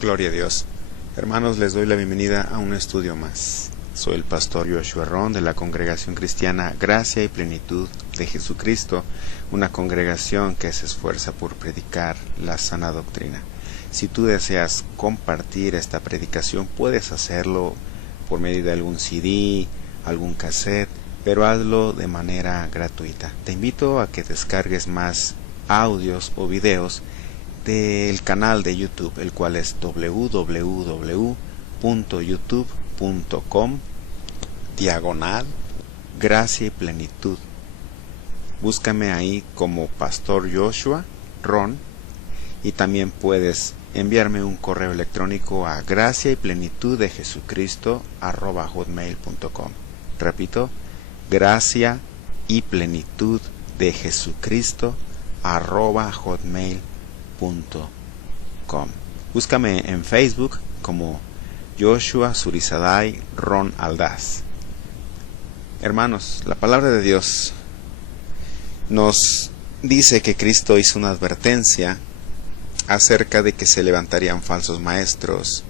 Gloria a Dios. Hermanos, les doy la bienvenida a un estudio más. Soy el pastor Joshua Ron de la Congregación Cristiana Gracia y Plenitud de Jesucristo, una congregación que se esfuerza por predicar la sana doctrina. Si tú deseas compartir esta predicación, puedes hacerlo por medio de algún CD, algún cassette, pero hazlo de manera gratuita. Te invito a que descargues más audios o videos del canal de YouTube, el cual es www.youtube.com/Gracia y Plenitud. Búscame ahí como Pastor Joshua Ron, y también puedes enviarme un correo electrónico a gracia y plenitud de Jesucristo @hotmail.com. Repito, gracia y plenitud de Jesucristo @hotmail.com. Búscame en Facebook como Joshua Surizadai Ron Aldaz. Hermanos, la palabra de Dios nos dice que Cristo hizo una advertencia acerca de que se levantarían falsos maestros,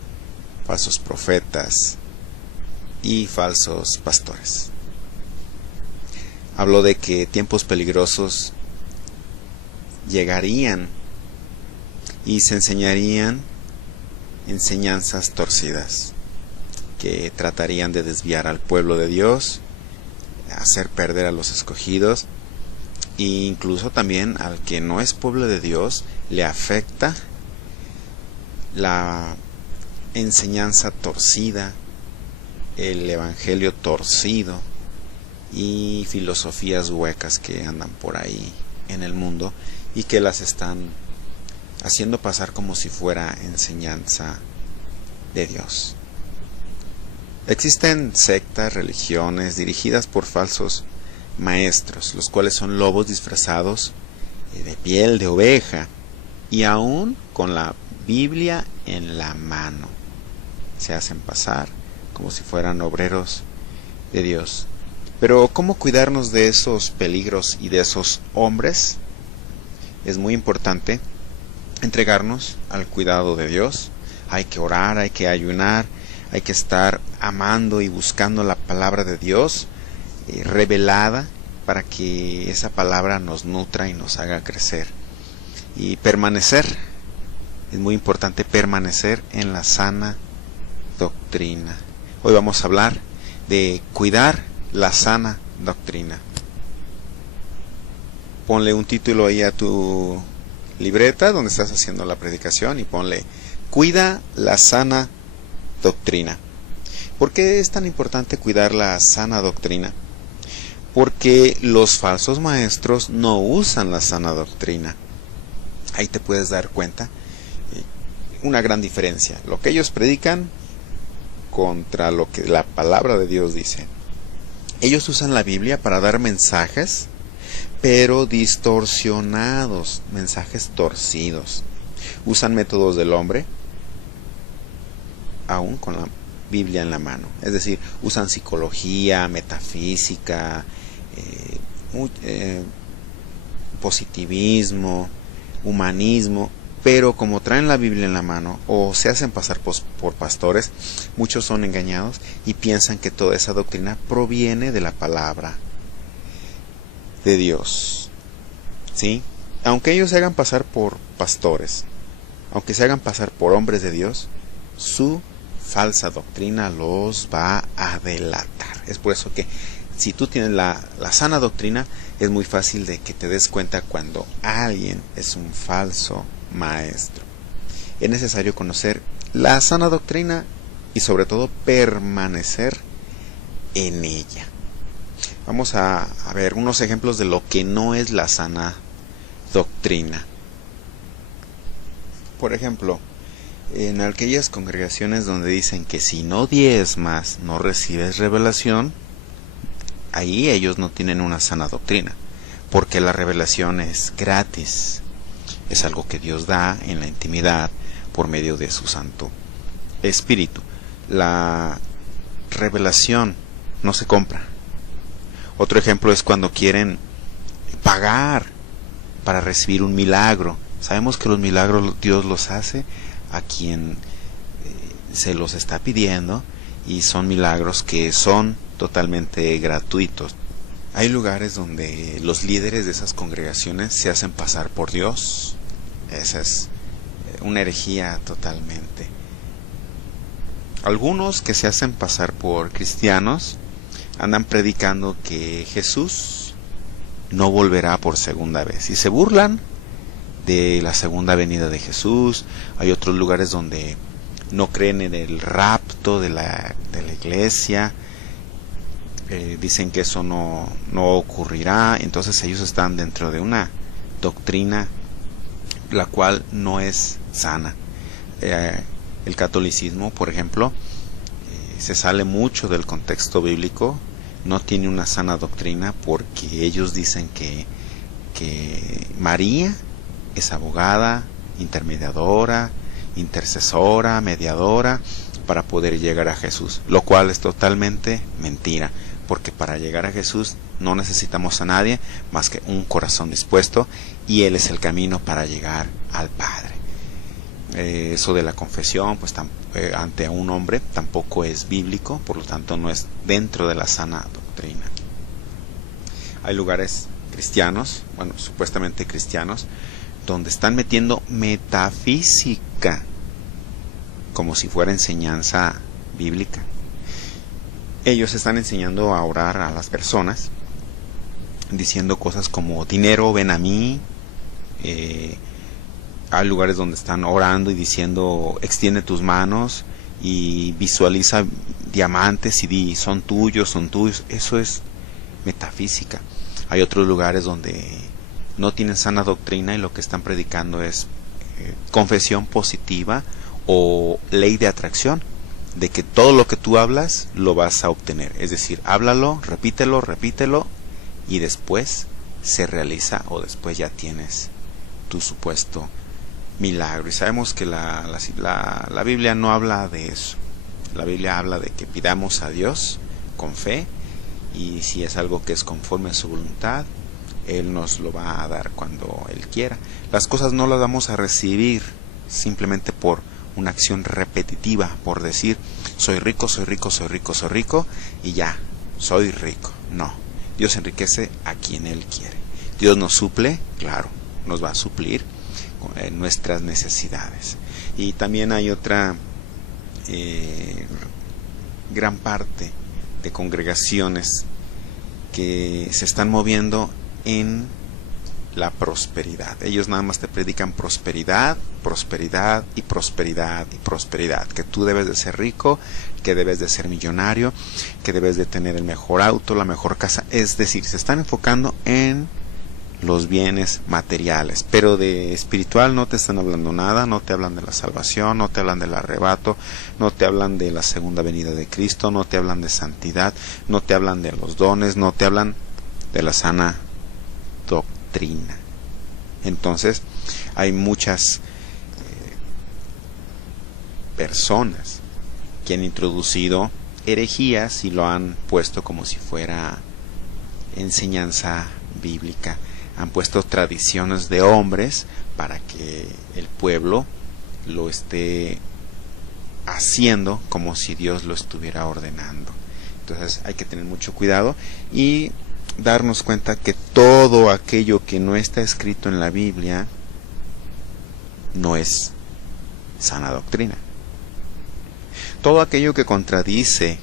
falsos profetas y falsos pastores. Habló de que tiempos peligrosos llegarían y se enseñarían enseñanzas torcidas que tratarían de desviar al pueblo de Dios, hacer perder a los escogidos, e incluso también al que no es pueblo de Dios le afecta la enseñanza torcida, el evangelio torcido y filosofías huecas que andan por ahí en el mundo y que las están haciendo pasar como si fuera enseñanza de Dios. Existen sectas, religiones dirigidas por falsos maestros, los cuales son lobos disfrazados de piel de oveja y aún con la Biblia en la mano. Se hacen pasar como si fueran obreros de Dios. Pero ¿cómo cuidarnos de esos peligros y de esos hombres? Es muy importante entregarnos al cuidado de Dios. Hay que orar, hay que ayunar, hay que estar amando y buscando la palabra de Dios revelada, para que esa palabra nos nutra y nos haga crecer y permanecer. Es muy importante permanecer en la sana doctrina. Hoy vamos a hablar de cuidar la sana doctrina. Ponle un título ahí a tu libreta donde estás haciendo la predicación y ponle: cuida la sana doctrina. ¿Por qué es tan importante cuidar la sana doctrina? Porque los falsos maestros no usan la sana doctrina. Ahí te puedes dar cuenta una gran diferencia: lo que ellos predican contra lo que la palabra de Dios dice. Ellos usan la Biblia para dar mensajes, pero distorsionados, mensajes torcidos. Usan métodos del hombre, aún con la Biblia en la mano. Es decir, usan psicología, metafísica, positivismo, humanismo, pero como traen la Biblia en la mano o se hacen pasar por pastores, muchos son engañados y piensan que toda esa doctrina proviene de la palabra de Dios. ¿Sí? Aunque ellos se hagan pasar por pastores, aunque se hagan pasar por hombres de Dios, su falsa doctrina los va a delatar. Es por eso que si tú tienes la sana doctrina, es muy fácil de que te des cuenta cuando alguien es un falso maestro. Es necesario conocer la sana doctrina y sobre todo permanecer en ella. Vamos a ver unos ejemplos de lo que no es la sana doctrina. Por ejemplo, en aquellas congregaciones donde dicen que si no diezmas no recibes revelación, ahí ellos no tienen una sana doctrina, porque la revelación es gratis, es algo que Dios da en la intimidad por medio de su Santo Espíritu. La revelación no se compra. Otro ejemplo es cuando quieren pagar para recibir un milagro. Sabemos que los milagros Dios los hace a quien se los está pidiendo y son milagros que son totalmente gratuitos. Hay lugares donde los líderes de esas congregaciones se hacen pasar por Dios. Esa es una herejía totalmente. Algunos que se hacen pasar por cristianos andan predicando que Jesús no volverá por segunda vez y se burlan de la segunda venida de Jesús. Hay otros lugares donde no creen en el rapto de la iglesia. Dicen que eso no ocurrirá. Entonces ellos están dentro de una doctrina la cual no es sana. El catolicismo, por ejemplo, se sale mucho del contexto bíblico, no tiene una sana doctrina, porque ellos dicen que María es abogada, intermediadora, intercesora, mediadora para poder llegar a Jesús, lo cual es totalmente mentira, porque para llegar a Jesús no necesitamos a nadie más que un corazón dispuesto, y Él es el camino para llegar al Padre. Eso de la confesión, pues ante a un hombre tampoco es bíblico, por lo tanto no es dentro de la sana doctrina. Hay lugares cristianos, bueno, supuestamente cristianos, donde están metiendo metafísica como si fuera enseñanza bíblica. Ellos están enseñando a orar a las personas, diciendo cosas como: dinero, ven a mí. Hay lugares donde están orando y diciendo: extiende tus manos y visualiza diamantes y di: son tuyos, son tuyos. Eso es metafísica. Hay otros lugares donde no tienen sana doctrina y lo que están predicando es confesión positiva o ley de atracción, de que todo lo que tú hablas lo vas a obtener. Es decir, háblalo, repítelo y después se realiza, o después ya tienes tu supuesto milagro. Y sabemos que la Biblia no habla de eso. La Biblia habla de que pidamos a Dios con fe, y si es algo que es conforme a su voluntad, Él nos lo va a dar cuando Él quiera. Las cosas no las vamos a recibir simplemente por una acción repetitiva, por decir: soy rico, soy rico, soy rico, soy rico, y ya, soy rico. No, Dios enriquece a quien Él quiere. Dios nos suple, claro, nos va a suplir nuestras necesidades. Y también hay otra gran parte de congregaciones que se están moviendo en la prosperidad. Ellos nada más te predican prosperidad, prosperidad y prosperidad y prosperidad, que tú debes de ser rico, que debes de ser millonario, que debes de tener el mejor auto, la mejor casa. Es decir, se están enfocando en los bienes materiales, pero de espiritual no te están hablando nada. No te hablan de la salvación, no te hablan del arrebato, no te hablan de la segunda venida de Cristo, no te hablan de santidad, no te hablan de los dones, no te hablan de la sana doctrina. Entonces hay muchas personas que han introducido herejías y lo han puesto como si fuera enseñanza bíblica. Han puesto tradiciones de hombres para que el pueblo lo esté haciendo como si Dios lo estuviera ordenando. Entonces hay que tener mucho cuidado y darnos cuenta que todo aquello que no está escrito en la Biblia no es sana doctrina. Todo aquello que contradice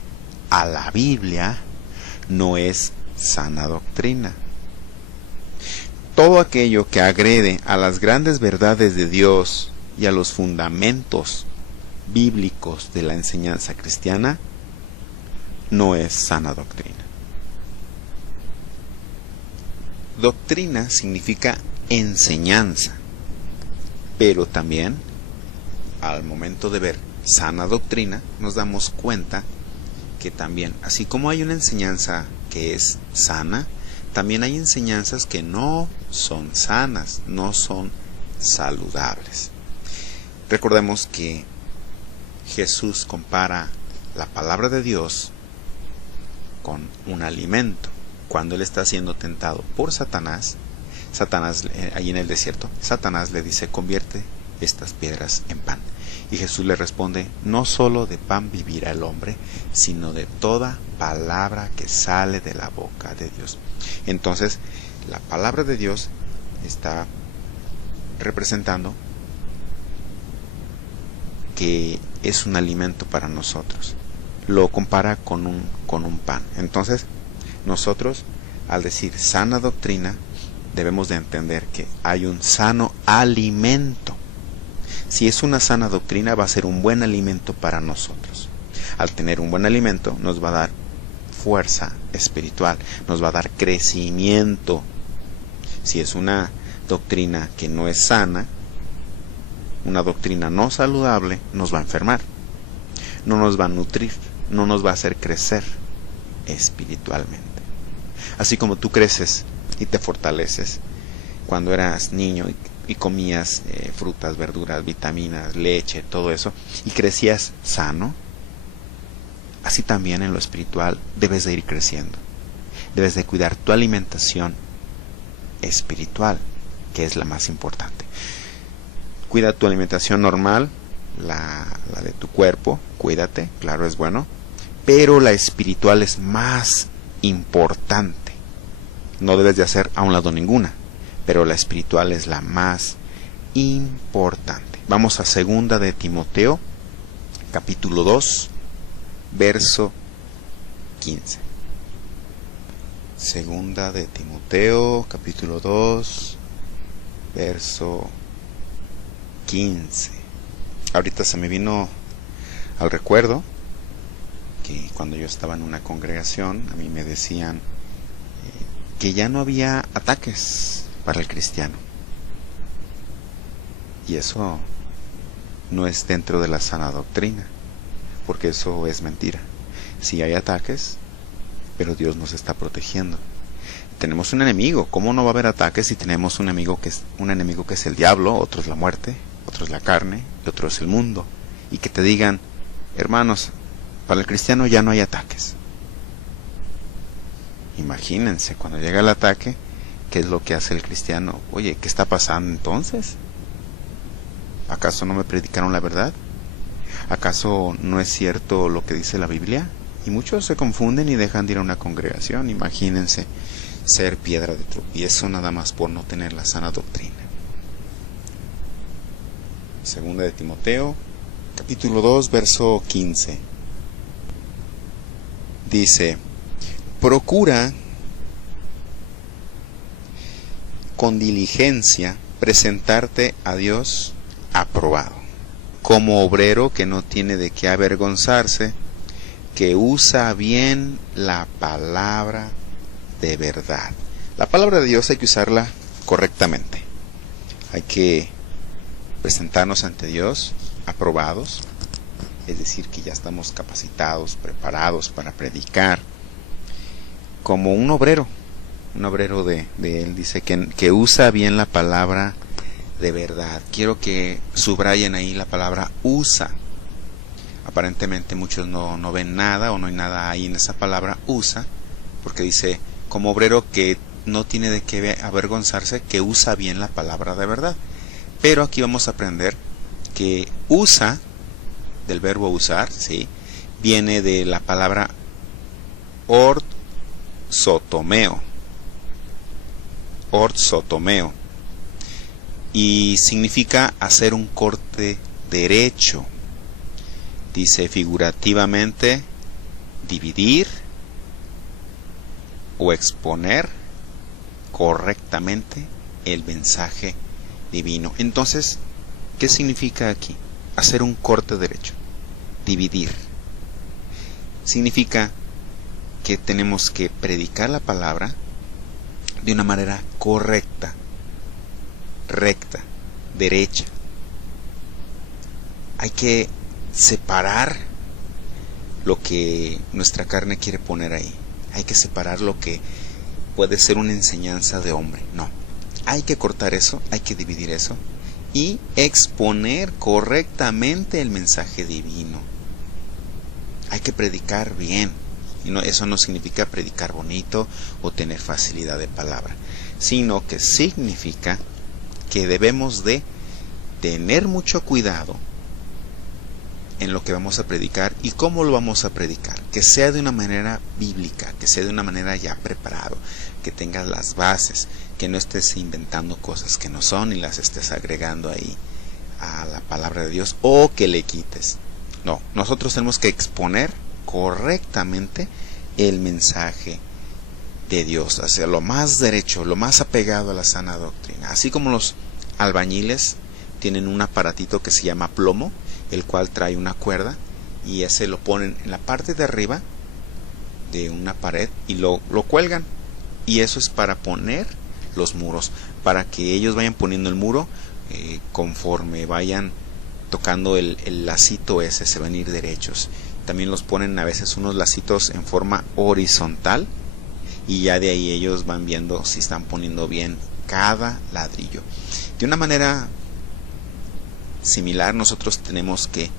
a la Biblia no es sana doctrina. Todo aquello que agrede a las grandes verdades de Dios y a los fundamentos bíblicos de la enseñanza cristiana no es sana doctrina. Doctrina significa enseñanza, pero también al momento de ver sana doctrina nos damos cuenta que también, así como hay una enseñanza que es sana, también hay enseñanzas que no son sanas, no son saludables. Recordemos que Jesús compara la palabra de Dios con un alimento. Cuando Él está siendo tentado por Satanás, ahí en el desierto, Satanás le dice: convierte estas piedras en pan. Y Jesús le responde, no solo de pan vivirá el hombre, sino de toda palabra que sale de la boca de Dios. Entonces, la palabra de Dios está representando que es un alimento para nosotros. Lo compara con un pan. Entonces, nosotros, al decir sana doctrina, debemos de entender que hay un sano alimento. Si es una sana doctrina, va a ser un buen alimento para nosotros. Al tener un buen alimento, nos va a dar fuerza espiritual, nos va a dar crecimiento. Si es una doctrina que no es sana, una doctrina no saludable, nos va a enfermar, no nos va a nutrir, no nos va a hacer crecer espiritualmente. Así como tú creces y te fortaleces cuando eras niño y comías frutas, verduras, vitaminas, leche, todo eso, y crecías sano, así también en lo espiritual debes de ir creciendo. Debes de cuidar tu alimentación espiritual, que es la más importante. Cuida tu alimentación normal, la de tu cuerpo, cuídate, claro, es bueno, pero la espiritual es más importante. No debes de hacer a un lado ninguna, pero la espiritual es la más importante. Vamos a 2 de Timoteo, capítulo 2, verso 15. 2 de Timoteo, capítulo 2, verso 15. Ahorita se me vino al recuerdo que cuando yo estaba en una congregación, a mí me decían que ya no había ataques para el cristiano. Y eso no es dentro de la sana doctrina, porque eso es mentira. Sí hay ataques, pero Dios nos está protegiendo. Tenemos un enemigo. ¿Cómo no va a haber ataques si tenemos un enemigo que es el diablo? Otro es la muerte, otro es la carne, y otro es el mundo. Y que te digan, hermanos, para el cristiano ya no hay ataques. Imagínense, cuando llega el ataque, ¿qué es lo que hace el cristiano? Oye, ¿qué está pasando entonces? ¿Acaso no me predicaron la verdad? ¿Acaso no es cierto lo que dice la Biblia? Y muchos se confunden y dejan de ir a una congregación. Imagínense ser piedra de tropiezo nada más por no tener la sana doctrina. 2 de Timoteo, capítulo 2, verso 15. Dice, procura con diligencia presentarte a Dios aprobado, como obrero que no tiene de qué avergonzarse, que usa bien la palabra de verdad. La palabra de Dios hay que usarla correctamente. Hay que presentarnos ante Dios aprobados, es decir, que ya estamos capacitados, preparados para predicar, como un obrero de Él, dice que usa bien la palabra de verdad. Quiero que subrayen ahí la palabra usa. Aparentemente muchos no ven nada o no hay nada ahí en esa palabra usa, porque dice como obrero que no tiene de qué avergonzarse, que usa bien la palabra de verdad. Pero aquí vamos a aprender que usa, del verbo usar, ¿sí?, viene de la palabra ortsotomeo, y significa hacer un corte derecho. Dice figurativamente dividir o exponer correctamente el mensaje divino. Entonces, ¿qué significa aquí? Hacer un corte derecho, dividir. Significa que tenemos que predicar la palabra de una manera correcta, recta, derecha. Hay que separar lo que nuestra carne quiere poner ahí. Hay que separar lo que puede ser una enseñanza de hombre. No, hay que cortar eso, hay que dividir eso y exponer correctamente el mensaje divino. Hay que predicar bien. Y no, eso no significa predicar bonito o tener facilidad de palabra, sino que significa que debemos de tener mucho cuidado en lo que vamos a predicar y cómo lo vamos a predicar, que sea de una manera bíblica, que sea de una manera ya preparado, que tengas las bases, que no estés inventando cosas que no son y las estés agregando ahí a la palabra de Dios, o que le quites. No, nosotros tenemos que exponer correctamente el mensaje de Dios, hacia lo más derecho, lo más apegado a la sana doctrina. Así como los albañiles tienen un aparatito que se llama plomo, el cual trae una cuerda, y ese lo ponen en la parte de arriba de una pared y lo cuelgan, y eso es para poner los muros, para que ellos vayan poniendo el muro conforme vayan tocando el lacito ese, se van a ir derechos. También los ponen a veces unos lacitos en forma horizontal, y ya de ahí ellos van viendo si están poniendo bien cada ladrillo. De una manera similar, nosotros tenemos que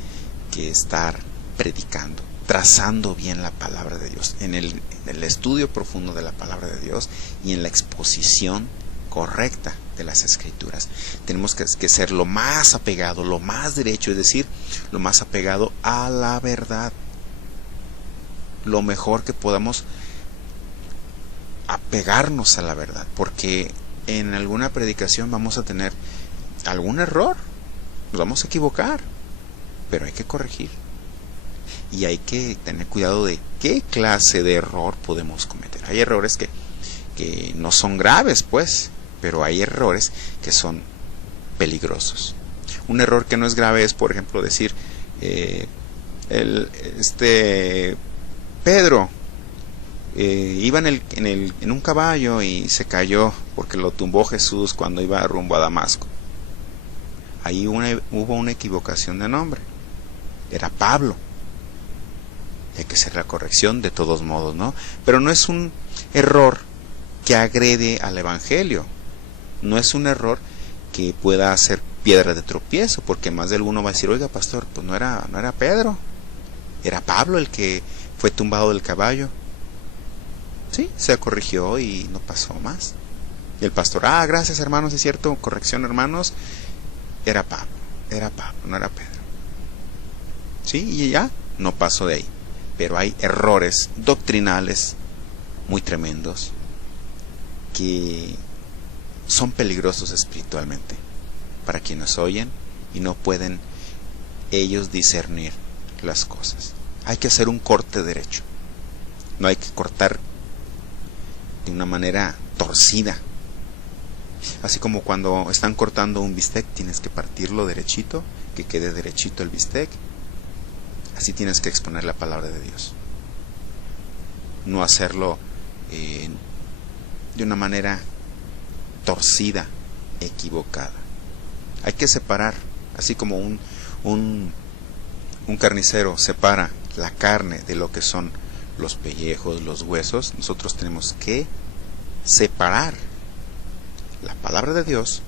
estar predicando, trazando bien la palabra de Dios, en el estudio profundo de la palabra de Dios y en la exposición correcta de las Escrituras. Tenemos que ser lo más apegado, lo más derecho, es decir, lo más apegado a la verdad, lo mejor que podamos apegarnos a la verdad, porque en alguna predicación vamos a tener algún error, nos vamos a equivocar, pero hay que corregir y hay que tener cuidado de qué clase de error podemos cometer. Hay errores que no son graves, pues, pero hay errores que son peligrosos. Un error que no es grave es, por ejemplo, decir Pedro iba en un caballo y se cayó porque lo tumbó Jesús cuando iba rumbo a Damasco. Ahí hubo una equivocación de nombre. Era Pablo. Hay que hacer la corrección de todos modos, ¿no? Pero no es un error que agrede al Evangelio. No es un error que pueda ser piedra de tropiezo, porque más de alguno va a decir, oiga, pastor, pues no era Pedro, era Pablo el que fue tumbado del caballo. Sí, se corrigió y no pasó más. Y el pastor, gracias hermanos, es cierto, corrección hermanos, era Pablo, no era Pedro. Sí, y ya, no pasó de ahí. Pero hay errores doctrinales muy tremendos que son peligrosos espiritualmente para quienes oyen y no pueden ellos discernir las cosas. Hay que hacer un corte derecho. No hay que cortar de una manera torcida. Así como cuando están cortando un bistec, tienes que partirlo derechito, que quede derechito el bistec. Así tienes que exponer la palabra de Dios. No hacerlo de una manera torcida, equivocada. Hay que separar, así como un carnicero separa la carne de lo que son los pellejos, los huesos. Nosotros tenemos que separar la palabra de Dios,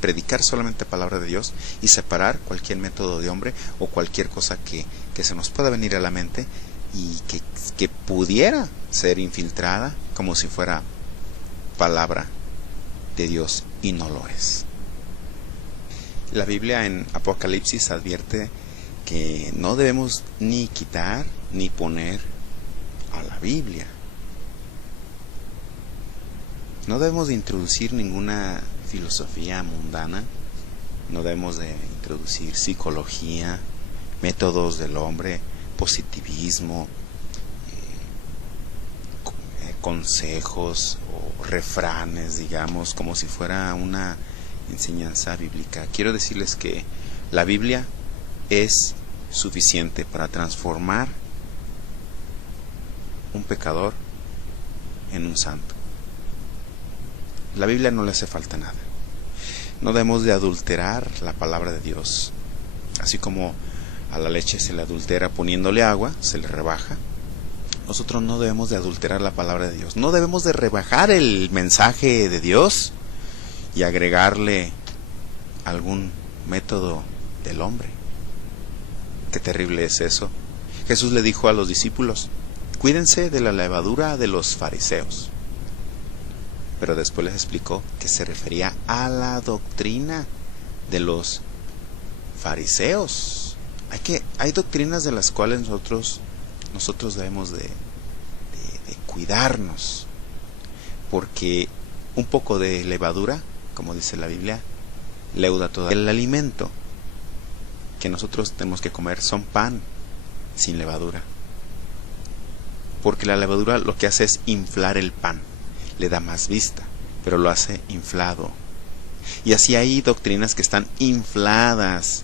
predicar solamente palabra de Dios, y separar cualquier método de hombre o cualquier cosa que se nos pueda venir a la mente y que pudiera ser infiltrada como si fuera palabra de Dios, y no lo es. La Biblia en Apocalipsis advierte que no debemos ni quitar ni poner a la Biblia. No debemos de introducir ninguna filosofía mundana, no debemos de introducir psicología, métodos del hombre, positivismo, consejos o refranes, digamos, como si fuera una enseñanza bíblica. Quiero decirles que la Biblia es suficiente para transformar un pecador en un santo. La Biblia no le hace falta nada. No debemos de adulterar la palabra de Dios. Así como a la leche se le adultera poniéndole agua, se le rebaja. Nosotros no debemos de adulterar la palabra de Dios. No debemos de rebajar el mensaje de Dios y agregarle algún método del hombre. Qué terrible es eso. Jesús le dijo a los discípulos, cuídense de la levadura de los fariseos. Pero después les explicó que se refería a la doctrina de los fariseos. Hay doctrinas de las cuales nosotros debemos de cuidarnos, porque un poco de levadura, como dice la Biblia, leuda todo. El alimento que nosotros tenemos que comer son pan sin levadura, porque la levadura lo que hace es inflar el pan, le da más vista, pero lo hace inflado. Y así hay doctrinas que están infladas,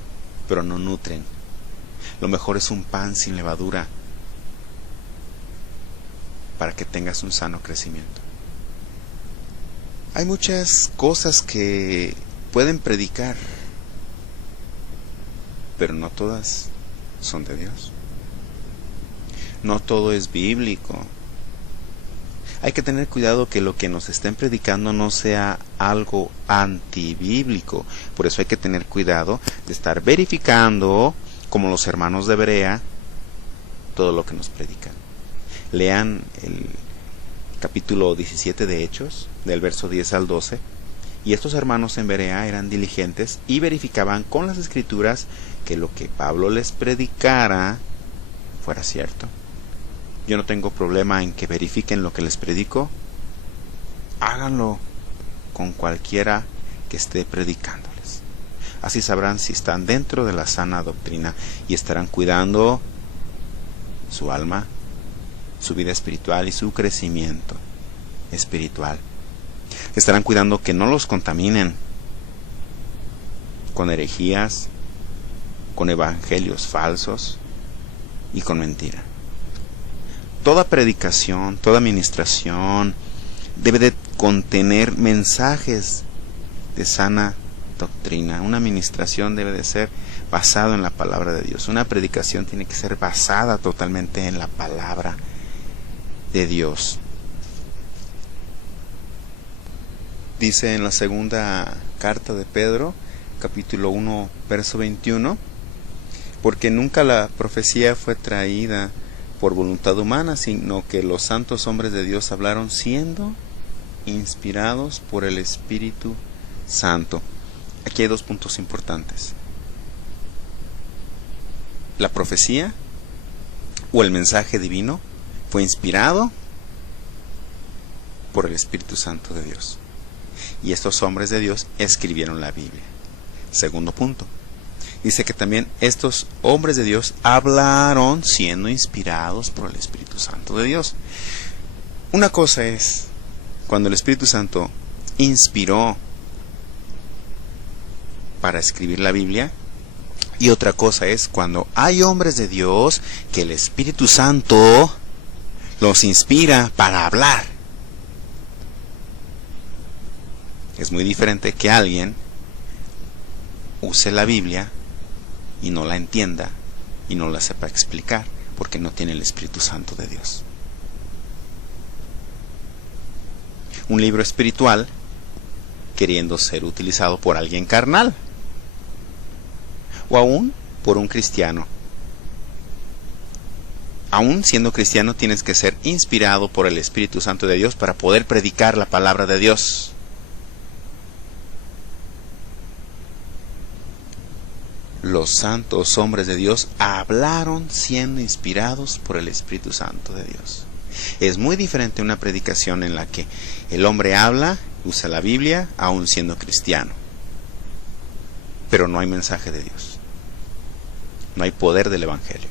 pero no nutren. Lo mejor es un pan sin levadura, para que tengas un sano crecimiento. Hay muchas cosas que pueden predicar, pero no todas son de Dios. No todo es bíblico. Hay que tener cuidado que lo que nos estén predicando no sea algo antibíblico. Por eso hay que tener cuidado de estar verificando, como los hermanos de Berea, todo lo que nos predican. Lean el capítulo 17 de Hechos, del verso 10 al 12, y estos hermanos en Berea eran diligentes y verificaban con las escrituras que lo que Pablo les predicara fuera cierto. Yo no tengo problema en que verifiquen lo que les predico. Háganlo con cualquiera que esté predicándoles. Así sabrán si están dentro de la sana doctrina y estarán cuidando su alma, su vida espiritual y su crecimiento espiritual. Estarán cuidando que no los contaminen con herejías, con evangelios falsos y con mentira. Toda predicación, toda ministración debe de contener mensajes de sana doctrina. Una ministración debe de ser basada en la palabra de Dios. Una predicación tiene que ser basada totalmente en la palabra de Dios. Dice en la segunda carta de Pedro, capítulo 1, verso 21, porque nunca la profecía fue traída por voluntad humana, sino que los santos hombres de Dios hablaron siendo inspirados por el Espíritu Santo. Aquí hay dos puntos importantes. La profecía o el mensaje divino fue inspirado por el Espíritu Santo de Dios. Y estos hombres de Dios escribieron la Biblia. Segundo punto. Dice que también estos hombres de Dios hablaron siendo inspirados por el Espíritu Santo de Dios. Una cosa es cuando el Espíritu Santo inspiró para escribir la Biblia, y otra cosa es cuando hay hombres de Dios que el Espíritu Santo los inspira para hablar. Es muy diferente que alguien use la Biblia y no la entienda y no la sepa explicar, porque no tiene el Espíritu Santo de Dios. Un libro espiritual queriendo ser utilizado por alguien carnal, o aún por un cristiano. Aún siendo cristiano tienes que ser inspirado por el Espíritu Santo de Dios para poder predicar la palabra de Dios. Los santos hombres de Dios hablaron siendo inspirados por el Espíritu Santo de Dios. Es muy diferente una predicación en la que el hombre habla, usa la Biblia, aún siendo cristiano, pero no hay mensaje de Dios. No hay poder del Evangelio.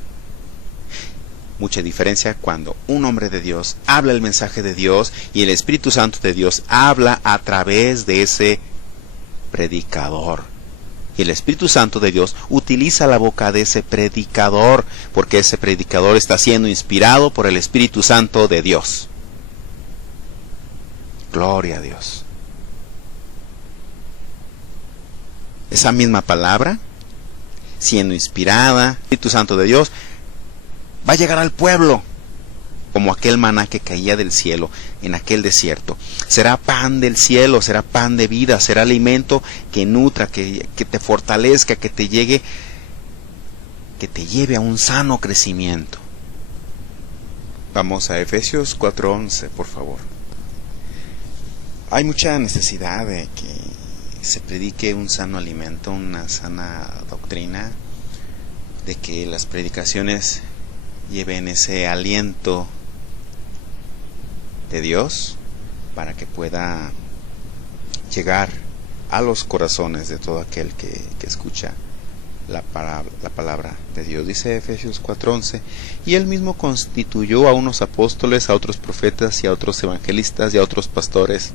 Mucha diferencia cuando un hombre de Dios habla el mensaje de Dios y el Espíritu Santo de Dios habla a través de ese predicador. Y el Espíritu Santo de Dios utiliza la boca de ese predicador, porque ese predicador está siendo inspirado por el Espíritu Santo de Dios. Gloria a Dios. Esa misma palabra, siendo inspirada, Espíritu Santo de Dios, va a llegar al pueblo, como aquel maná que caía del cielo en aquel desierto. Será pan del cielo, será pan de vida, será alimento que nutra, que te fortalezca, que te lleve a un sano crecimiento. Vamos a Efesios 4:11, por favor. Hay mucha necesidad de que se predique un sano alimento, una sana doctrina, de que las predicaciones lleven ese aliento de Dios para que pueda llegar a los corazones de todo aquel que escucha la palabra de Dios. Dice Efesios 4:11, y Él mismo constituyó a unos apóstoles, a otros profetas y a otros evangelistas y a otros pastores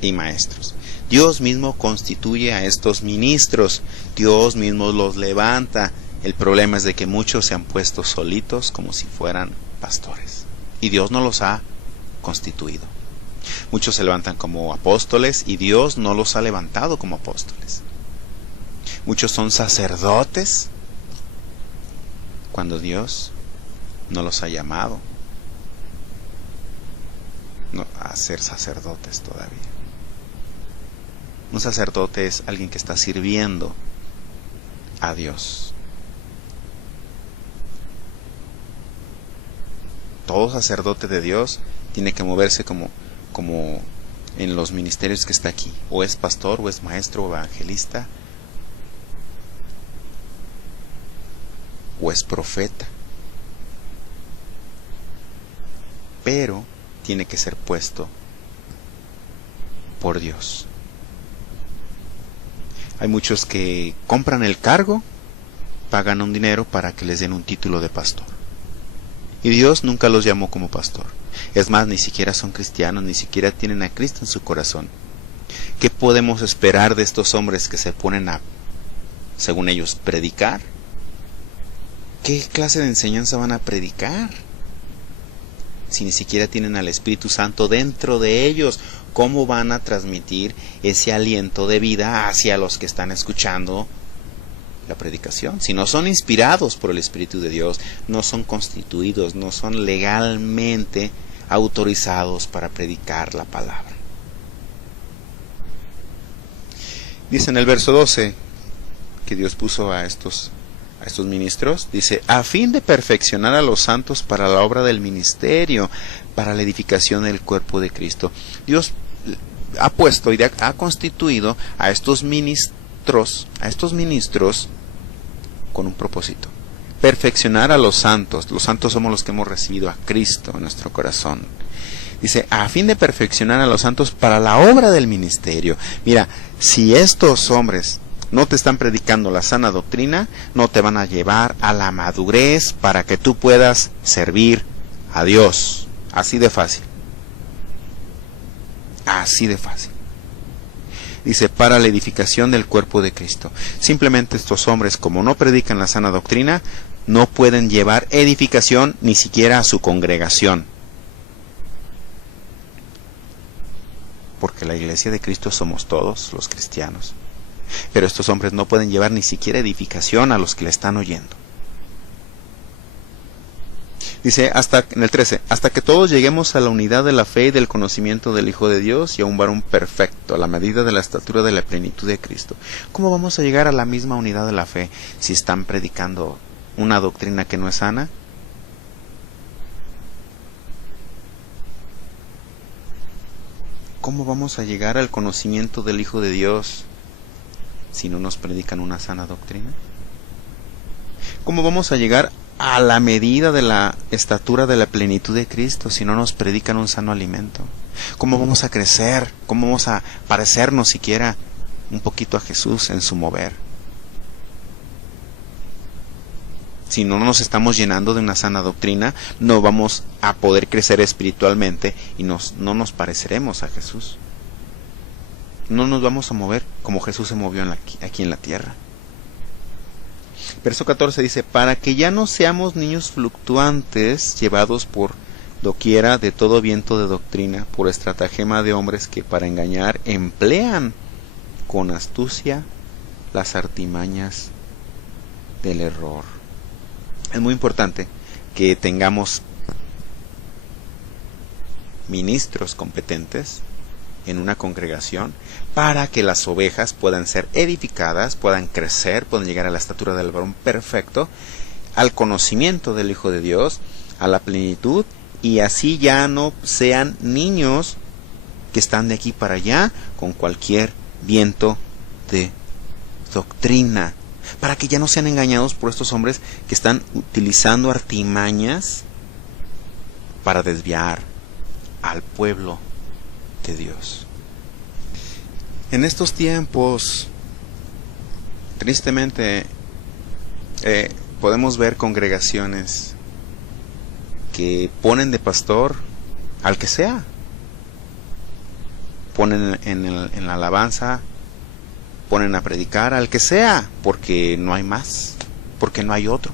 y maestros. Dios mismo constituye a estos ministros, Dios mismo los levanta. El problema es de que muchos se han puesto solitos como si fueran pastores, y Dios no los ha constituido. Muchos se levantan como apóstoles y Dios no los ha levantado como apóstoles. Muchos son sacerdotes cuando Dios no los ha llamado a ser sacerdotes todavía. Un sacerdote es alguien que está sirviendo a Dios. Todo sacerdote de Dios tiene que moverse como en los ministerios que está aquí. O es pastor, o es maestro, o evangelista, o es profeta. Pero tiene que ser puesto por Dios. Hay muchos que compran el cargo, pagan un dinero para que les den un título de pastor. Y Dios nunca los llamó como pastor. Es más, ni siquiera son cristianos, ni siquiera tienen a Cristo en su corazón. ¿Qué podemos esperar de estos hombres que se ponen a, según ellos, predicar? ¿Qué clase de enseñanza van a predicar? Si ni siquiera tienen al Espíritu Santo dentro de ellos, ¿cómo van a transmitir ese aliento de vida hacia los que están escuchando la predicación? Si no son inspirados por el Espíritu de Dios, no son constituidos, no son legalmente autorizados para predicar la palabra. Dice en el verso 12 que Dios puso a estos ministros, dice, a fin de perfeccionar a los santos para la obra del ministerio, para la edificación del cuerpo de Cristo. Dios ha puesto y ha constituido a estos ministros con un propósito: perfeccionar a los santos. Los santos somos los que hemos recibido a Cristo en nuestro corazón. Dice, a fin de perfeccionar a los santos para la obra del ministerio. Mira, si estos hombres no te están predicando la sana doctrina, no te van a llevar a la madurez para que tú puedas servir a Dios. Así de fácil. Así de fácil. Dice, para la edificación del cuerpo de Cristo. Simplemente estos hombres, como no predican la sana doctrina, no pueden llevar edificación ni siquiera a su congregación. Porque la iglesia de Cristo somos todos los cristianos. Pero estos hombres no pueden llevar ni siquiera edificación a los que le están oyendo. Dice en el 13, hasta que todos lleguemos a la unidad de la fe y del conocimiento del Hijo de Dios y a un varón perfecto, a la medida de la estatura de la plenitud de Cristo. ¿Cómo vamos a llegar a la misma unidad de la fe si están predicando una doctrina que no es sana? ¿Cómo vamos a llegar al conocimiento del Hijo de Dios si no nos predican una sana doctrina? ¿Cómo vamos a llegar a la medida de la estatura de la plenitud de Cristo si no nos predican un sano alimento? ¿Cómo vamos a crecer? ¿Cómo vamos a parecernos siquiera un poquito a Jesús en su mover? Si no nos estamos llenando de una sana doctrina, no vamos a poder crecer espiritualmente y no nos pareceremos a Jesús. No nos vamos a mover como Jesús se movió aquí en la tierra. Verso 14 dice, para que ya no seamos niños fluctuantes, llevados por doquiera de todo viento de doctrina, por estratagema de hombres que para engañar emplean con astucia las artimañas del error. Es muy importante que tengamos ministros competentes en una congregación para que las ovejas puedan ser edificadas, puedan crecer, puedan llegar a la estatura del varón perfecto, al conocimiento del Hijo de Dios, a la plenitud, y así ya no sean niños que están de aquí para allá con cualquier viento ajuste doctrina, para que ya no sean engañados por estos hombres que están utilizando artimañas para desviar al pueblo de Dios. En estos tiempos, tristemente, podemos ver congregaciones que ponen de pastor al que sea. Ponen en la alabanza, ponen a predicar al que sea, porque no hay más, porque no hay otro.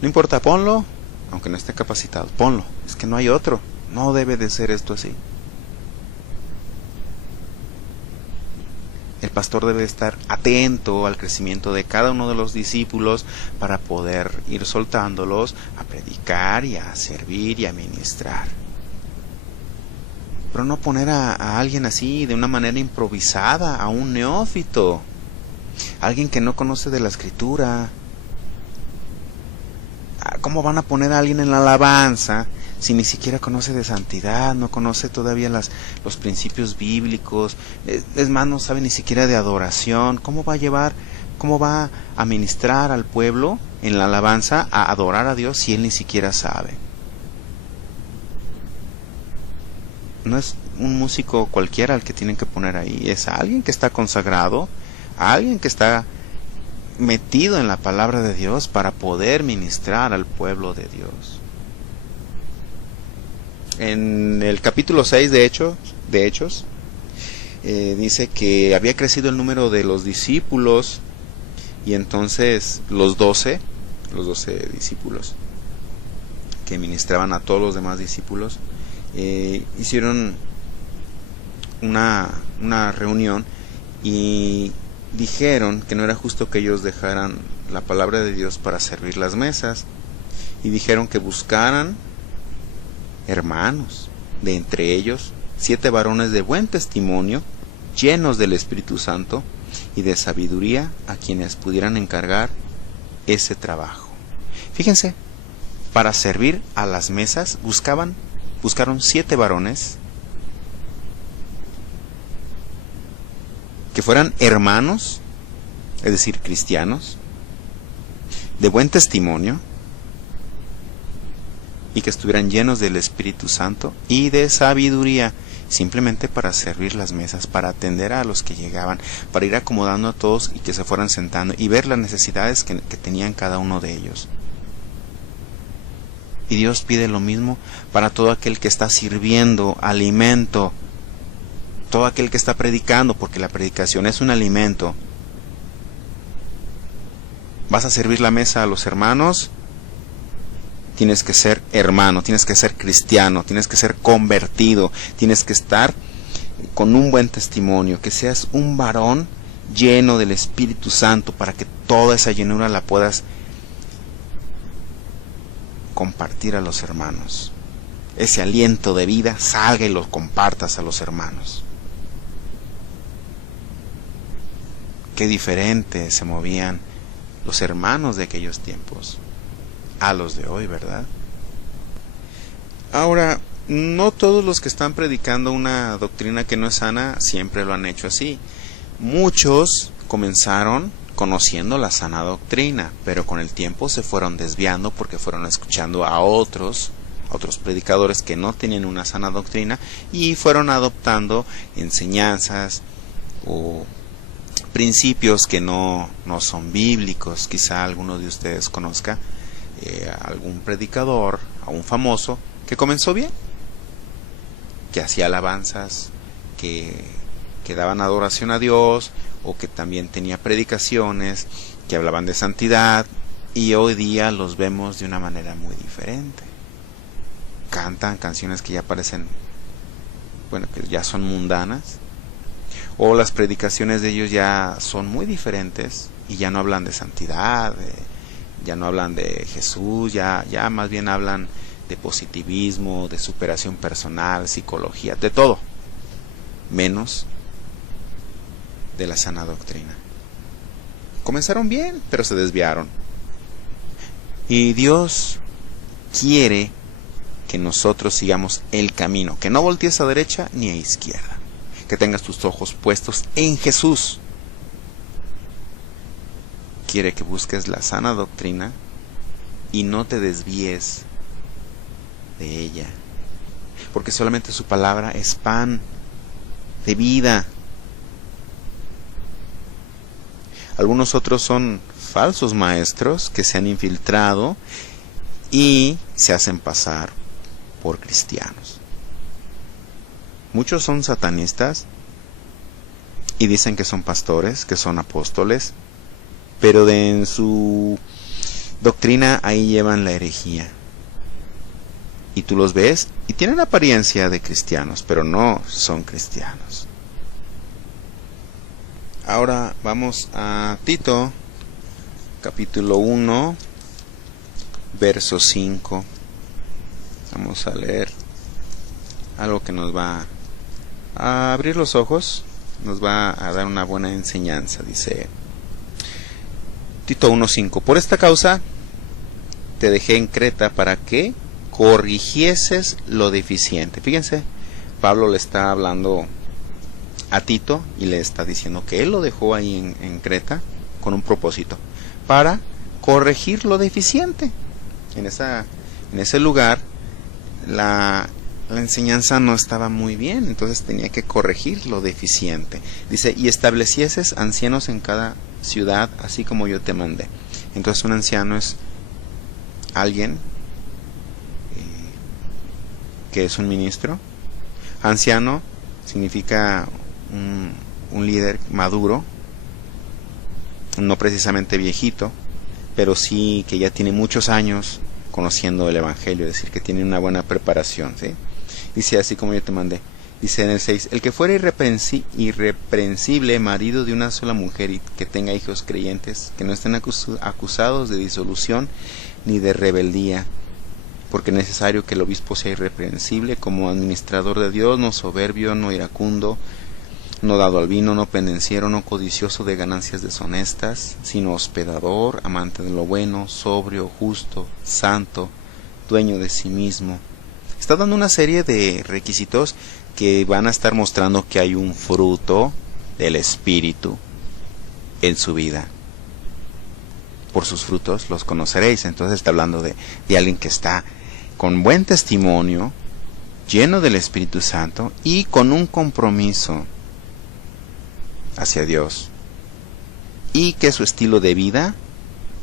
No importa, ponlo, aunque no esté capacitado, ponlo, es que no hay otro. No debe de ser esto así. El pastor debe estar atento al crecimiento de cada uno de los discípulos para poder ir soltándolos a predicar y a servir y a ministrar. Pero no poner a alguien así de una manera improvisada, a un neófito, alguien que no conoce de la escritura. ¿Cómo van a poner a alguien en la alabanza si ni siquiera conoce de santidad, no conoce todavía los principios bíblicos? Es más, no sabe ni siquiera de adoración. ¿Cómo va a ministrar al pueblo en la alabanza a adorar a Dios si él ni siquiera sabe? No es un músico cualquiera el que tienen que poner ahí, es alguien que está consagrado, alguien que está metido en la palabra de Dios para poder ministrar al pueblo de Dios. En el capítulo 6 de Hechos, dice que había crecido el número de los discípulos, y entonces los 12 discípulos que ministraban a todos los demás discípulos hicieron una reunión y dijeron que no era justo que ellos dejaran la palabra de Dios para servir las mesas, y dijeron que buscaran hermanos, de entre ellos 7 varones de buen testimonio, llenos del Espíritu Santo y de sabiduría, a quienes pudieran encargar ese trabajo. Fíjense, para servir a las mesas buscaron 7 varones que fueran hermanos, es decir, cristianos, de buen testimonio, y que estuvieran llenos del Espíritu Santo y de sabiduría, simplemente para servir las mesas, para atender a los que llegaban, para ir acomodando a todos y que se fueran sentando y ver las necesidades que tenían cada uno de ellos. Y Dios pide lo mismo para todo aquel que está sirviendo alimento, todo aquel que está predicando, porque la predicación es un alimento. ¿Vas a servir la mesa a los hermanos? Tienes que ser hermano, tienes que ser cristiano, tienes que ser convertido, tienes que estar con un buen testimonio, que seas un varón lleno del Espíritu Santo para que toda esa llenura la puedas compartir a los hermanos. Ese aliento de vida salga y lo compartas a los hermanos. Qué diferente se movían los hermanos de aquellos tiempos a los de hoy, ¿verdad? Ahora, no todos los que están predicando una doctrina que no es sana siempre lo han hecho así. Muchos comenzaron conociendo la sana doctrina, pero con el tiempo se fueron desviando porque fueron escuchando a otros predicadores que no tenían una sana doctrina y fueron adoptando enseñanzas o principios que no son bíblicos. Quizá alguno de ustedes conozca algún predicador, a un famoso, que comenzó bien, que hacía alabanzas, que daban adoración a Dios, o que también tenía predicaciones que hablaban de santidad, y hoy día los vemos de una manera muy diferente. Cantan canciones que ya parecen, que ya son mundanas, o las predicaciones de ellos ya son muy diferentes y ya no hablan de santidad, ya no hablan de Jesús, ya más bien hablan de positivismo, de superación personal, psicología, de todo, menos de la sana doctrina. Comenzaron bien, pero se desviaron. Y Dios quiere que nosotros sigamos el camino, que no voltees a derecha ni a izquierda, que tengas tus ojos puestos en Jesús, quiere que busques la sana doctrina y no te desvíes de ella, porque solamente su palabra es pan de vida. Algunos otros son falsos maestros que se han infiltrado y se hacen pasar por cristianos. Muchos son satanistas y dicen que son pastores, que son apóstoles, pero en su doctrina ahí llevan la herejía. Y tú los ves y tienen apariencia de cristianos, pero no son cristianos. Ahora vamos a Tito, capítulo 1, verso 5. Vamos a leer algo que nos va a abrir los ojos, nos va a dar una buena enseñanza. Dice Tito 1:5: por esta causa te dejé en Creta para que corrigieses lo deficiente. Fíjense, Pablo le está hablando a Tito y le está diciendo que él lo dejó ahí en Creta con un propósito, para corregir lo deficiente. En ese lugar la enseñanza no estaba muy bien, entonces tenía que corregir lo deficiente. Dice, y establecieses ancianos en cada ciudad, así como yo te mandé. Entonces un anciano es alguien que es un ministro. Anciano significa un líder maduro, no precisamente viejito, pero sí que ya tiene muchos años conociendo el evangelio, es decir, que tiene una buena preparación, ¿sí? Dice, así como yo te mandé. Dice en el 6, el que fuera irreprensible, marido de una sola mujer, y que tenga hijos creyentes, que no estén acusados de disolución ni de rebeldía, porque es necesario que el obispo sea irreprensible como administrador de Dios, no soberbio, no iracundo, no dado al vino, no pendenciero, no codicioso de ganancias deshonestas, sino hospedador, amante de lo bueno, sobrio, justo, santo, dueño de sí mismo. Está dando una serie de requisitos que van a estar mostrando que hay un fruto del Espíritu en su vida. Por sus frutos los conoceréis. Entonces está hablando de alguien que está con buen testimonio, lleno del Espíritu Santo y con un compromiso hacia Dios, y que su estilo de vida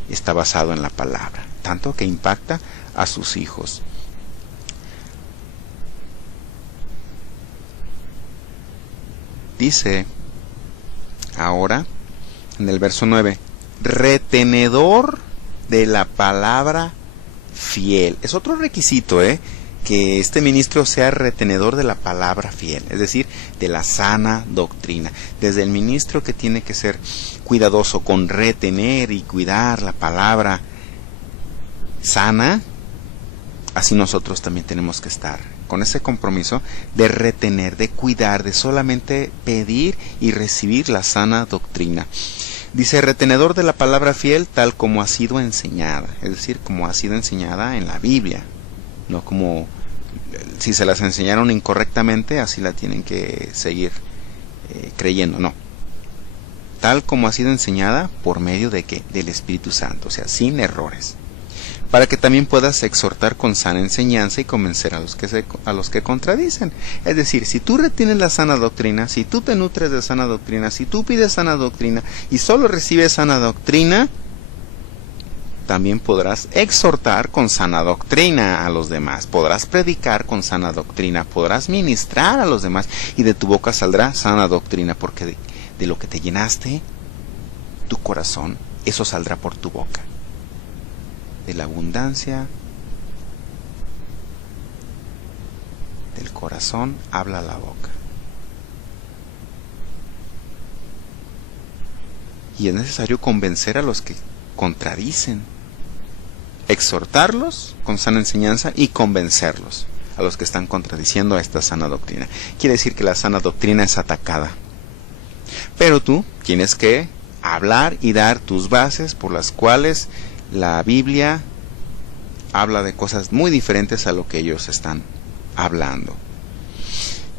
está basado en la palabra, tanto que impacta a sus hijos. Dice ahora en el verso 9, retenedor de la palabra fiel. Es otro requisito, que este ministro sea retenedor de la palabra fiel, es decir, de la sana doctrina. Desde el ministro que tiene que ser cuidadoso con retener y cuidar la palabra sana, así nosotros también tenemos que estar con ese compromiso de retener, de cuidar, de solamente pedir y recibir la sana doctrina. Dice, retenedor de la palabra fiel tal como ha sido enseñada, es decir, como ha sido enseñada en la Biblia. No como si se las enseñaron incorrectamente, así la tienen que seguir creyendo, no. Tal como ha sido enseñada por medio de ¿qué? Del Espíritu Santo, o sea, sin errores. Para que también puedas exhortar con sana enseñanza y convencer a los que contradicen. Es decir, si tú retienes la sana doctrina, si tú te nutres de sana doctrina, si tú pides sana doctrina y solo recibes sana doctrina, también podrás exhortar con sana doctrina a los demás, podrás predicar con sana doctrina, podrás ministrar a los demás, y de tu boca saldrá sana doctrina, porque de lo que te llenaste, tu corazón, eso saldrá por tu boca. De la abundancia del corazón habla la boca. Y es necesario convencer a los que contradicen, exhortarlos con sana enseñanza y convencerlos a los que están contradiciendo a esta sana doctrina. Quiere decir que la sana doctrina es atacada, pero tú tienes que hablar y dar tus bases por las cuales la Biblia habla de cosas muy diferentes a lo que ellos están hablando.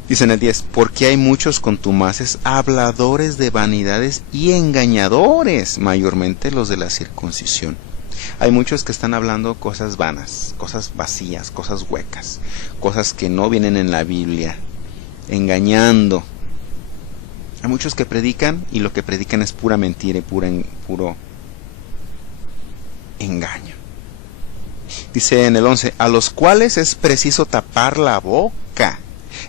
Dice en el 10, porque hay muchos contumaces, habladores de vanidades y engañadores, mayormente los de la circuncisión. Hay muchos que están hablando cosas vanas, cosas vacías, cosas huecas, cosas que no vienen en la Biblia, engañando. Hay muchos que predican y lo que predican es pura mentira y puro engaño. Dice en el 11, a los cuales es preciso tapar la boca.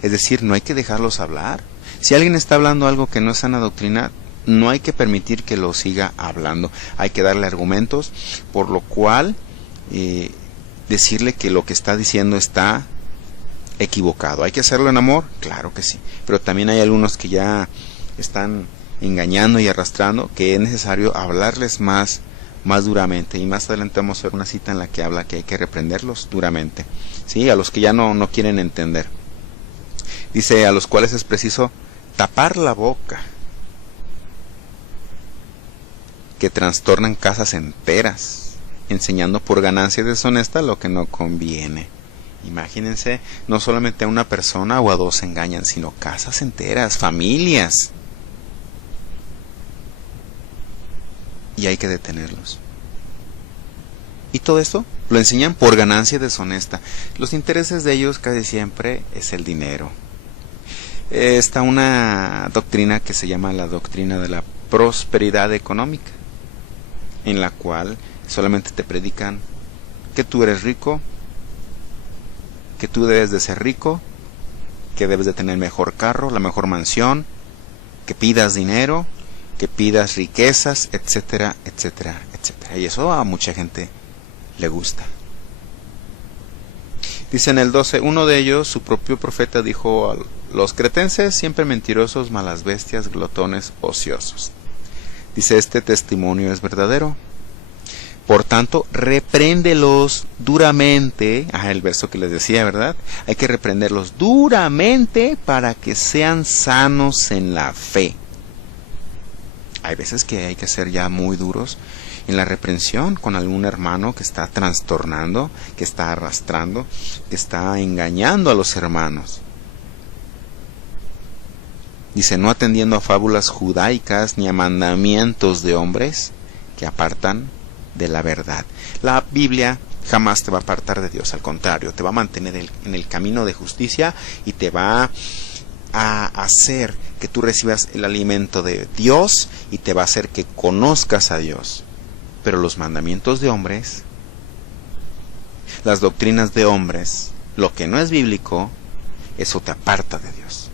Es decir, no hay que dejarlos hablar. Si alguien está hablando algo que no es sana doctrina, no hay que permitir que lo siga hablando. Hay que darle argumentos, por lo cual decirle que lo que está diciendo está equivocado. ¿Hay que hacerlo en amor? Claro que sí. Pero también hay algunos que ya están engañando y arrastrando, que es necesario hablarles más duramente. Y más adelante vamos a ver una cita en la que habla que hay que reprenderlos duramente, ¿sí? A los que ya no quieren entender. Dice, a los cuales es preciso tapar la boca, que trastornan casas enteras, enseñando por ganancia deshonesta lo que no conviene. Imagínense, no solamente a una persona o a dos engañan, sino casas enteras, familias. Y hay que detenerlos. Y todo esto lo enseñan por ganancia deshonesta. Los intereses de ellos casi siempre es el dinero. Está una doctrina que se llama la doctrina de la prosperidad económica, en la cual solamente te predican que tú eres rico, que tú debes de ser rico, que debes de tener el mejor carro, la mejor mansión, que pidas dinero, que pidas riquezas, etcétera, etcétera, etcétera. Y eso a mucha gente le gusta. Dice en el 12, uno de ellos, su propio profeta, dijo a los cretenses, siempre mentirosos, malas bestias, glotones, ociosos. Dice, este testimonio es verdadero. Por tanto, repréndelos duramente. El verso que les decía, ¿verdad? Hay que reprenderlos duramente para que sean sanos en la fe. Hay veces que hay que ser ya muy duros en la reprensión con algún hermano que está trastornando, que está arrastrando, que está engañando a los hermanos. Dice, no atendiendo a fábulas judaicas ni a mandamientos de hombres que apartan de la verdad. La Biblia jamás te va a apartar de Dios, al contrario, te va a mantener en el camino de justicia y te va a hacer que tú recibas el alimento de Dios y te va a hacer que conozcas a Dios. Pero los mandamientos de hombres, las doctrinas de hombres, lo que no es bíblico, eso te aparta de Dios.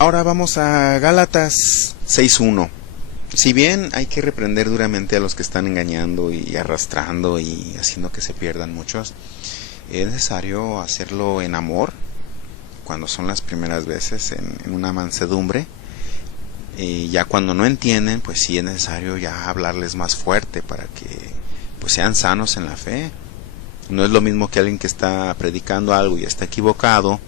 Ahora vamos a Gálatas 6:1. Si bien hay que reprender duramente a los que están engañando y arrastrando y haciendo que se pierdan muchos, es necesario hacerlo en amor, cuando son las primeras veces, en una mansedumbre. Ya cuando no entienden, pues sí es necesario ya hablarles más fuerte para que pues sean sanos en la fe. No es lo mismo que alguien que está predicando algo y está equivocado,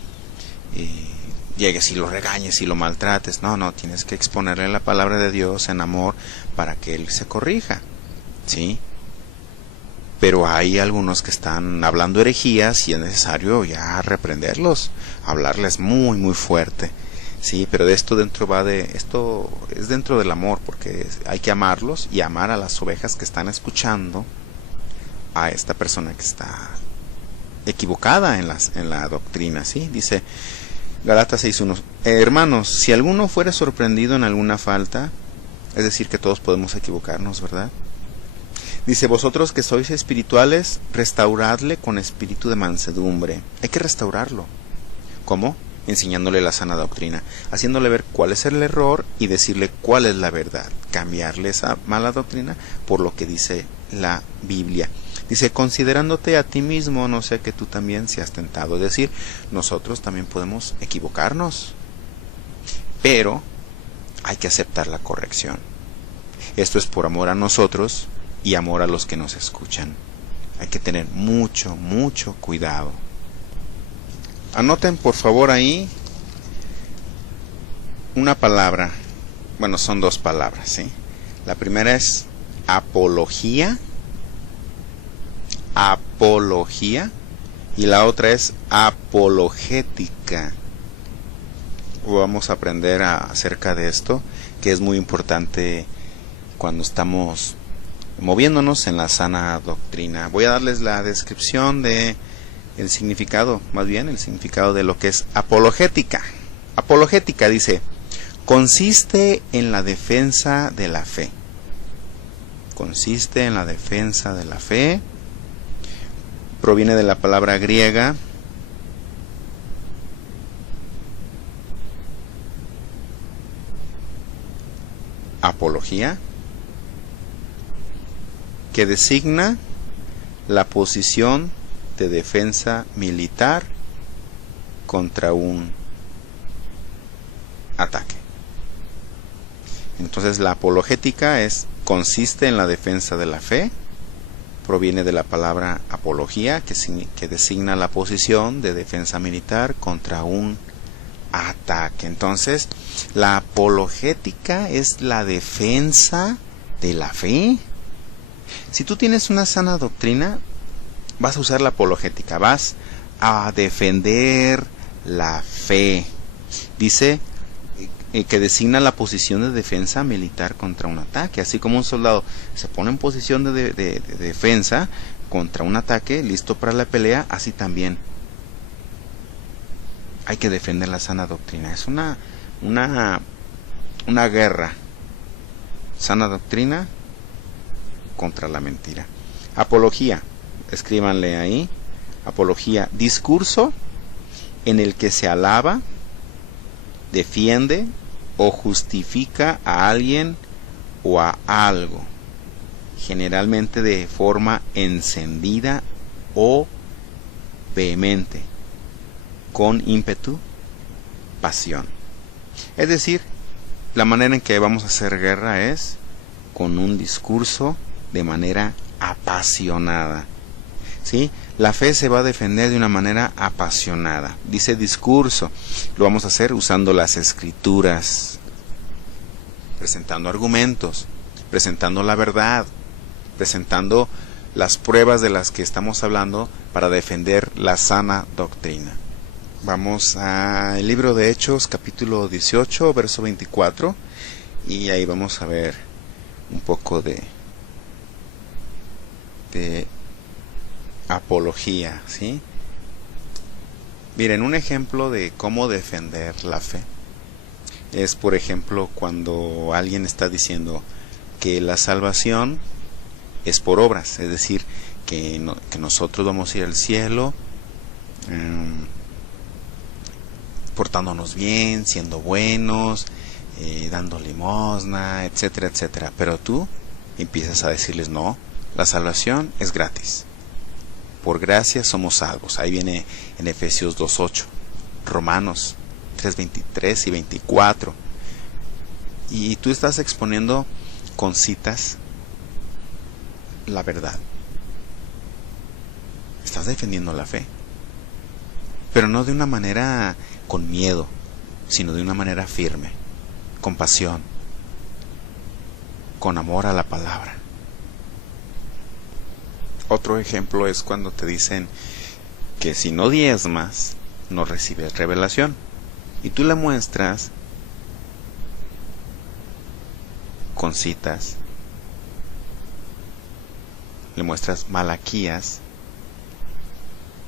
llegues y lo regañes y lo maltrates. No, tienes que exponerle la palabra de Dios en amor para que él se corrija, ¿sí? Pero hay algunos que están hablando herejías y es necesario ya reprenderlos, hablarles muy muy fuerte. Sí, pero de esto esto es dentro del amor, porque hay que amarlos y amar a las ovejas que están escuchando a esta persona que está equivocada en la doctrina, ¿sí? Dice Gálatas 6:1, hermanos, si alguno fuere sorprendido en alguna falta, es decir, que todos podemos equivocarnos, ¿verdad? Dice, vosotros que sois espirituales, restauradle con espíritu de mansedumbre. Hay que restaurarlo. ¿Cómo? Enseñándole la sana doctrina, haciéndole ver cuál es el error y decirle cuál es la verdad, cambiarle esa mala doctrina por lo que dice la Biblia. Dice, considerándote a ti mismo, no sea que tú también seas tentado. Es decir, nosotros también podemos equivocarnos, pero hay que aceptar la corrección. Esto es por amor a nosotros y amor a los que nos escuchan. Hay que tener mucho, mucho cuidado. Anoten por favor ahí una palabra. Bueno, son dos palabras, ¿sí? La primera es apología. Apología. y la otra es apologética. Vamos a aprender acerca de esto, que es muy importante cuando estamos moviéndonos en la sana doctrina. Voy a darles la descripción de el significado, más bien el significado de lo que es apologética. Apologética dice: consiste en la defensa de la fe. Consiste en la defensa de la fe. Proviene de la palabra griega apología, que designa la posición de defensa militar contra un ataque. Entonces la apologética consiste en la defensa de la fe. Proviene de la palabra apología, que designa la posición de defensa militar contra un ataque. Entonces, la apologética es la defensa de la fe. Si tú tienes una sana doctrina, vas a usar la apologética, vas a defender la fe. Dice que designa la posición de defensa militar contra un ataque. Así como un soldado se pone en posición de defensa contra un ataque, listo para la pelea, así también hay que defender la sana doctrina. Es una guerra. Sana doctrina contra la mentira. Apología, escríbanle ahí. Apología, discurso en el que se alaba, defiende o justifica a alguien o a algo, generalmente de forma encendida o vehemente, con ímpetu, pasión. Es decir, la manera en que vamos a hacer guerra es con un discurso de manera apasionada. ¿Sí? La fe se va a defender de una manera apasionada. Dice discurso. Lo vamos a hacer usando las escrituras, presentando argumentos, presentando la verdad, presentando las pruebas de las que estamos hablando para defender la sana doctrina. Vamos al libro de Hechos, capítulo 18, verso 24, y ahí vamos a ver un poco de apología, ¿sí? Miren, un ejemplo de cómo defender la fe es, por ejemplo, cuando alguien está diciendo que la salvación es por obras, es decir, que nosotros vamos a ir al cielo portándonos bien, siendo buenos, dando limosna, etcétera, etcétera. Pero tú empiezas a decirles: no, la salvación es gratis. Por gracia somos salvos. Ahí viene en Efesios 2:8, Romanos 3:23 y 24. Y tú estás exponiendo con citas la verdad. Estás defendiendo la fe. Pero no de una manera con miedo, sino de una manera firme, con pasión, con amor a la palabra. Otro ejemplo es cuando te dicen que si no diezmas, no recibes revelación. Y tú le muestras con citas, le muestras Malaquías,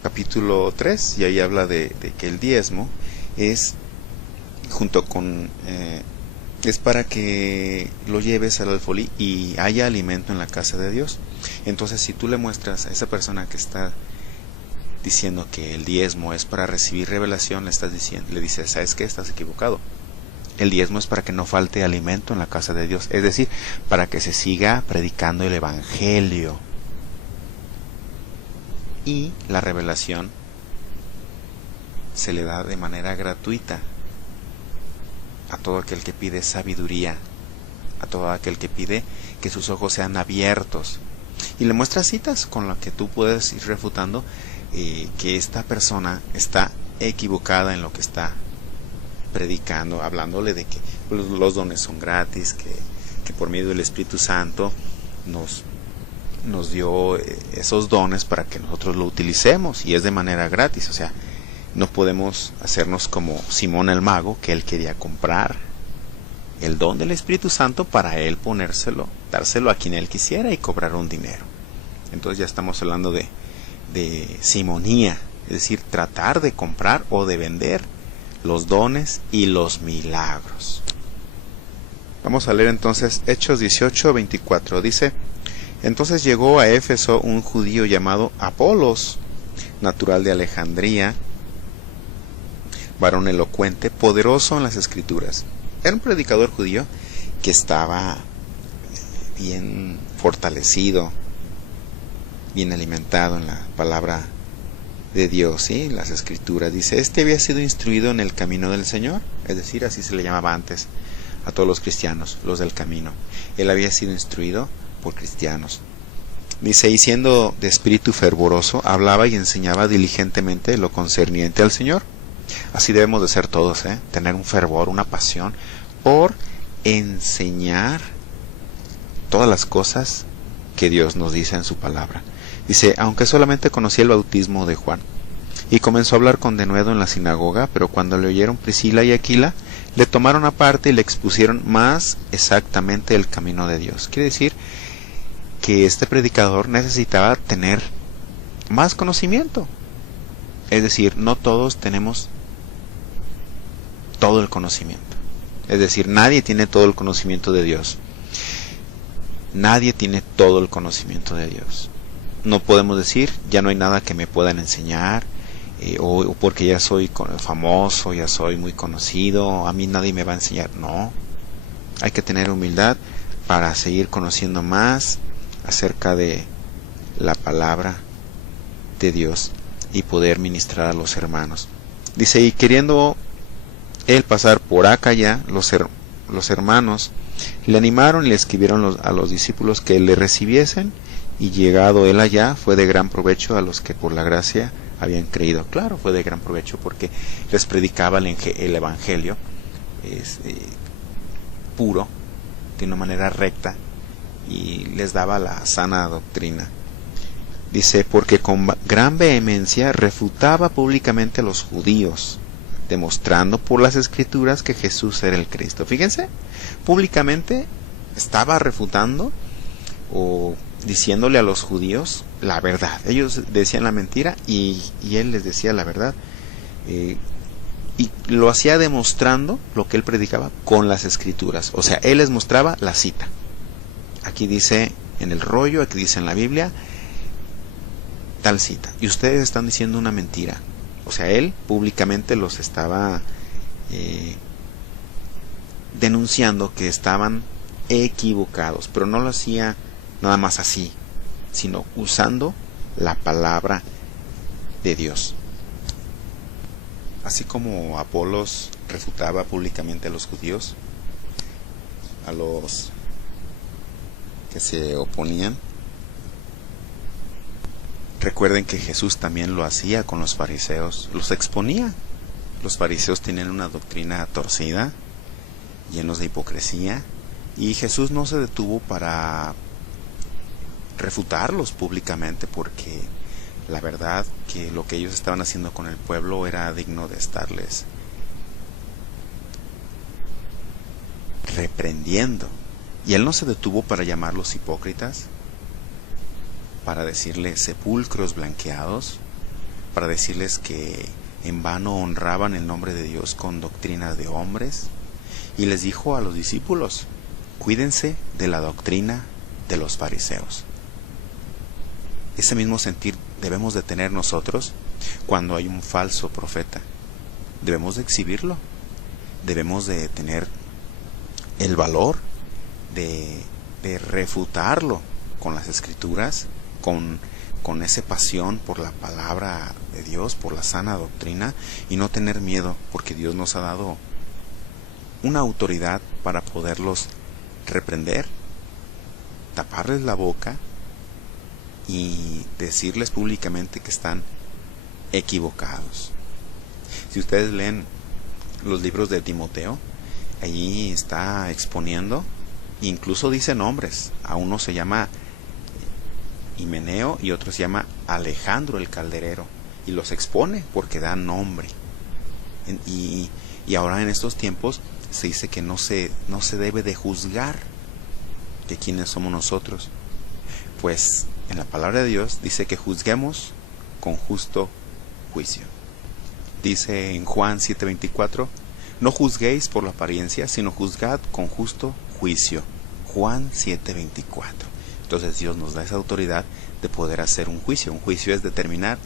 capítulo 3, y ahí habla de que el diezmo es junto con es para que lo lleves al alfolí y haya alimento en la casa de Dios. Entonces, si tú le muestras a esa persona que está diciendo que el diezmo es para recibir revelación, le dices: ¿sabes qué? Estás equivocado. El diezmo es para que no falte alimento en la casa de Dios, es decir, para que se siga predicando el evangelio. Y la revelación se le da de manera gratuita a todo aquel que pide sabiduría, a todo aquel que pide que sus ojos sean abiertos. Y le muestras citas con las que tú puedes ir refutando que esta persona está equivocada en lo que está predicando, hablándole de que los dones son gratis, que por medio del Espíritu Santo nos nos dio esos dones para que nosotros lo utilicemos, y es de manera gratis. O sea, no podemos hacernos como Simón el mago, que él quería comprar el don del Espíritu Santo para él ponérselo, dárselo a quien él quisiera y cobrar un dinero. Entonces ya estamos hablando de simonía, es decir, tratar de comprar o de vender los dones y los milagros. Vamos a leer entonces Hechos 18:24. Dice: entonces llegó a Éfeso un judío llamado Apolos, natural de Alejandría, varón elocuente, poderoso en las escrituras. Era un predicador judío que estaba bien fortalecido, bien alimentado en la palabra de Dios, ¿sí? Las escrituras. Dice, este había sido instruido en el camino del Señor, es decir, así se le llamaba antes a todos los cristianos, los del camino. Él había sido instruido por cristianos. Dice, y siendo de espíritu fervoroso, hablaba y enseñaba diligentemente lo concerniente al Señor. Así debemos de ser todos, tener un fervor, una pasión por enseñar todas las cosas que Dios nos dice en su palabra. Dice, aunque solamente conocía el bautismo de Juan, y comenzó a hablar con denuedo en la sinagoga, pero cuando le oyeron Priscila y Aquila, le tomaron aparte y le expusieron más exactamente el camino de Dios. Quiere decir que este predicador necesitaba tener más conocimiento. Es decir, no todos tenemos todo el conocimiento. Es decir, nadie tiene todo el conocimiento de Dios. Nadie tiene todo el conocimiento de Dios. No podemos decir, ya no hay nada que me puedan enseñar, o porque ya soy famoso, ya soy muy conocido, a mí nadie me va a enseñar. No, hay que tener humildad para seguir conociendo más acerca de la palabra de Dios y poder ministrar a los hermanos. Dice, y queriendo él pasar por acá ya, los hermanos le animaron y le escribieron a los discípulos que le recibiesen, y llegado él allá fue de gran provecho a los que por la gracia habían creído. Claro, fue de gran provecho porque les predicaba el evangelio puro, de una manera recta, y les daba la sana doctrina. Dice, porque con gran vehemencia refutaba públicamente a los judíos, demostrando por las escrituras que Jesús era el Cristo. Fíjense, públicamente estaba refutando o diciéndole a los judíos la verdad. Ellos decían la mentira y él les decía la verdad. Y lo hacía demostrando lo que él predicaba con las escrituras. O sea, él les mostraba la cita. Aquí dice en el rollo, aquí dice en la Biblia, tal cita. Y ustedes están diciendo una mentira. O sea, él públicamente los estaba denunciando que estaban equivocados. Pero no lo hacía nada más así, sino usando la palabra de Dios. Así como Apolos refutaba públicamente a los judíos, a los que se oponían, recuerden que Jesús también lo hacía con los fariseos, los exponía. Los fariseos tenían una doctrina torcida, llenos de hipocresía, y Jesús no se detuvo para refutarlos públicamente, porque la verdad que lo que ellos estaban haciendo con el pueblo era digno de estarles reprendiendo. Y él no se detuvo para llamarlos hipócritas, para decirles sepulcros blanqueados, para decirles que en vano honraban el nombre de Dios con doctrinas de hombres. Y les dijo a los discípulos, cuídense de la doctrina de los fariseos. Ese mismo sentir debemos de tener nosotros cuando hay un falso profeta. Debemos de exhibirlo. Debemos de tener el valor de refutarlo con las escrituras, con esa pasión por la palabra de Dios, por la sana doctrina, y no tener miedo, porque Dios nos ha dado una autoridad para poderlos reprender, taparles la boca y decirles públicamente que están equivocados. Si ustedes leen los libros de Timoteo, allí está exponiendo, incluso dice nombres. A uno se llama Himeneo y otro se llama Alejandro el Calderero, y los expone porque da nombre. Y ahora en estos tiempos se dice que no se debe de juzgar de quiénes somos nosotros. Pues en la palabra de Dios dice que juzguemos con justo juicio. Dice en Juan 7:24, no juzguéis por la apariencia, sino juzgad con justo juicio. Juan 7:24. Entonces Dios nos da esa autoridad de poder hacer un juicio. Un juicio es determinar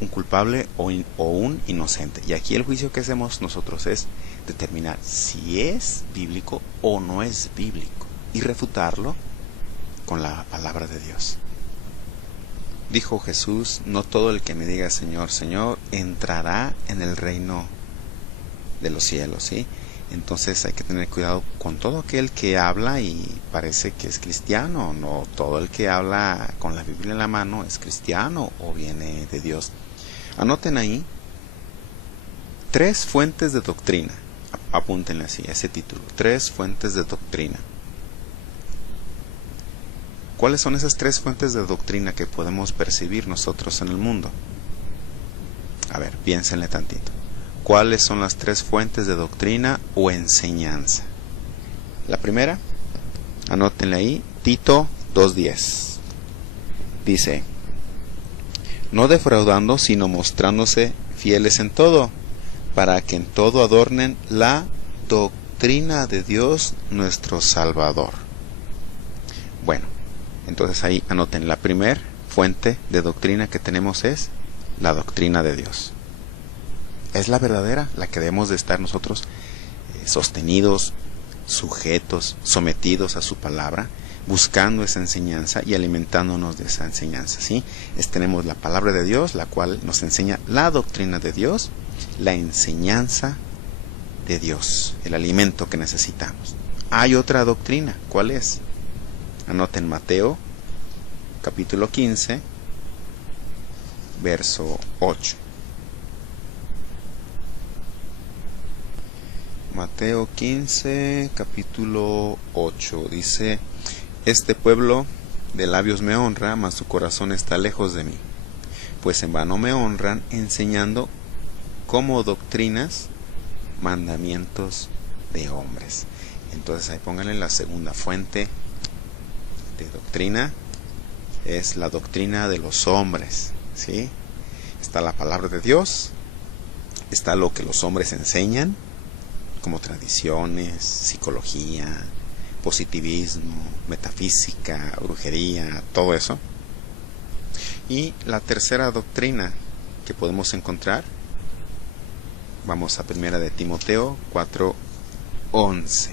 un culpable o un inocente. Y aquí el juicio que hacemos nosotros es determinar si es bíblico o no es bíblico y refutarlo con la palabra de Dios. Dijo Jesús, no todo el que me diga Señor, Señor, entrará en el reino de los cielos, ¿sí? Entonces hay que tener cuidado con todo aquel que habla y parece que es cristiano. No todo el que habla con la Biblia en la mano es cristiano o viene de Dios. Anoten ahí 3 fuentes de doctrina. Apúntenle así, ese título, 3 fuentes de doctrina. ¿Cuáles son esas 3 fuentes de doctrina que podemos percibir nosotros en el mundo? A ver, piénsenle tantito. ¿Cuáles son las 3 fuentes de doctrina o enseñanza? La primera, anótenle ahí, Tito 2:10. Dice, no defraudando, sino mostrándose fieles en todo, para que en todo adornen la doctrina de Dios nuestro Salvador. Bueno, entonces ahí anoten, la primera fuente de doctrina que tenemos es la doctrina de Dios. Es la verdadera, la que debemos de estar nosotros sostenidos, sujetos, sometidos a su palabra, buscando esa enseñanza y alimentándonos de esa enseñanza, ¿sí? Tenemos la palabra de Dios, la cual nos enseña la doctrina de Dios, la enseñanza de Dios, el alimento que necesitamos. Hay otra doctrina, ¿cuál es? Anoten Mateo, capítulo 15, verso 8. Mateo 15, capítulo 8, dice, este pueblo de labios me honra, mas su corazón está lejos de mí, pues en vano me honran, enseñando como doctrinas mandamientos de hombres. Entonces ahí pónganle la segunda fuente de doctrina, es la doctrina de los hombres, ¿sí? Está la palabra de Dios, está lo que los hombres enseñan, como tradiciones, psicología, positivismo, metafísica, brujería, todo eso. Y la tercera doctrina que podemos encontrar, vamos a 1 de Timoteo 4:11.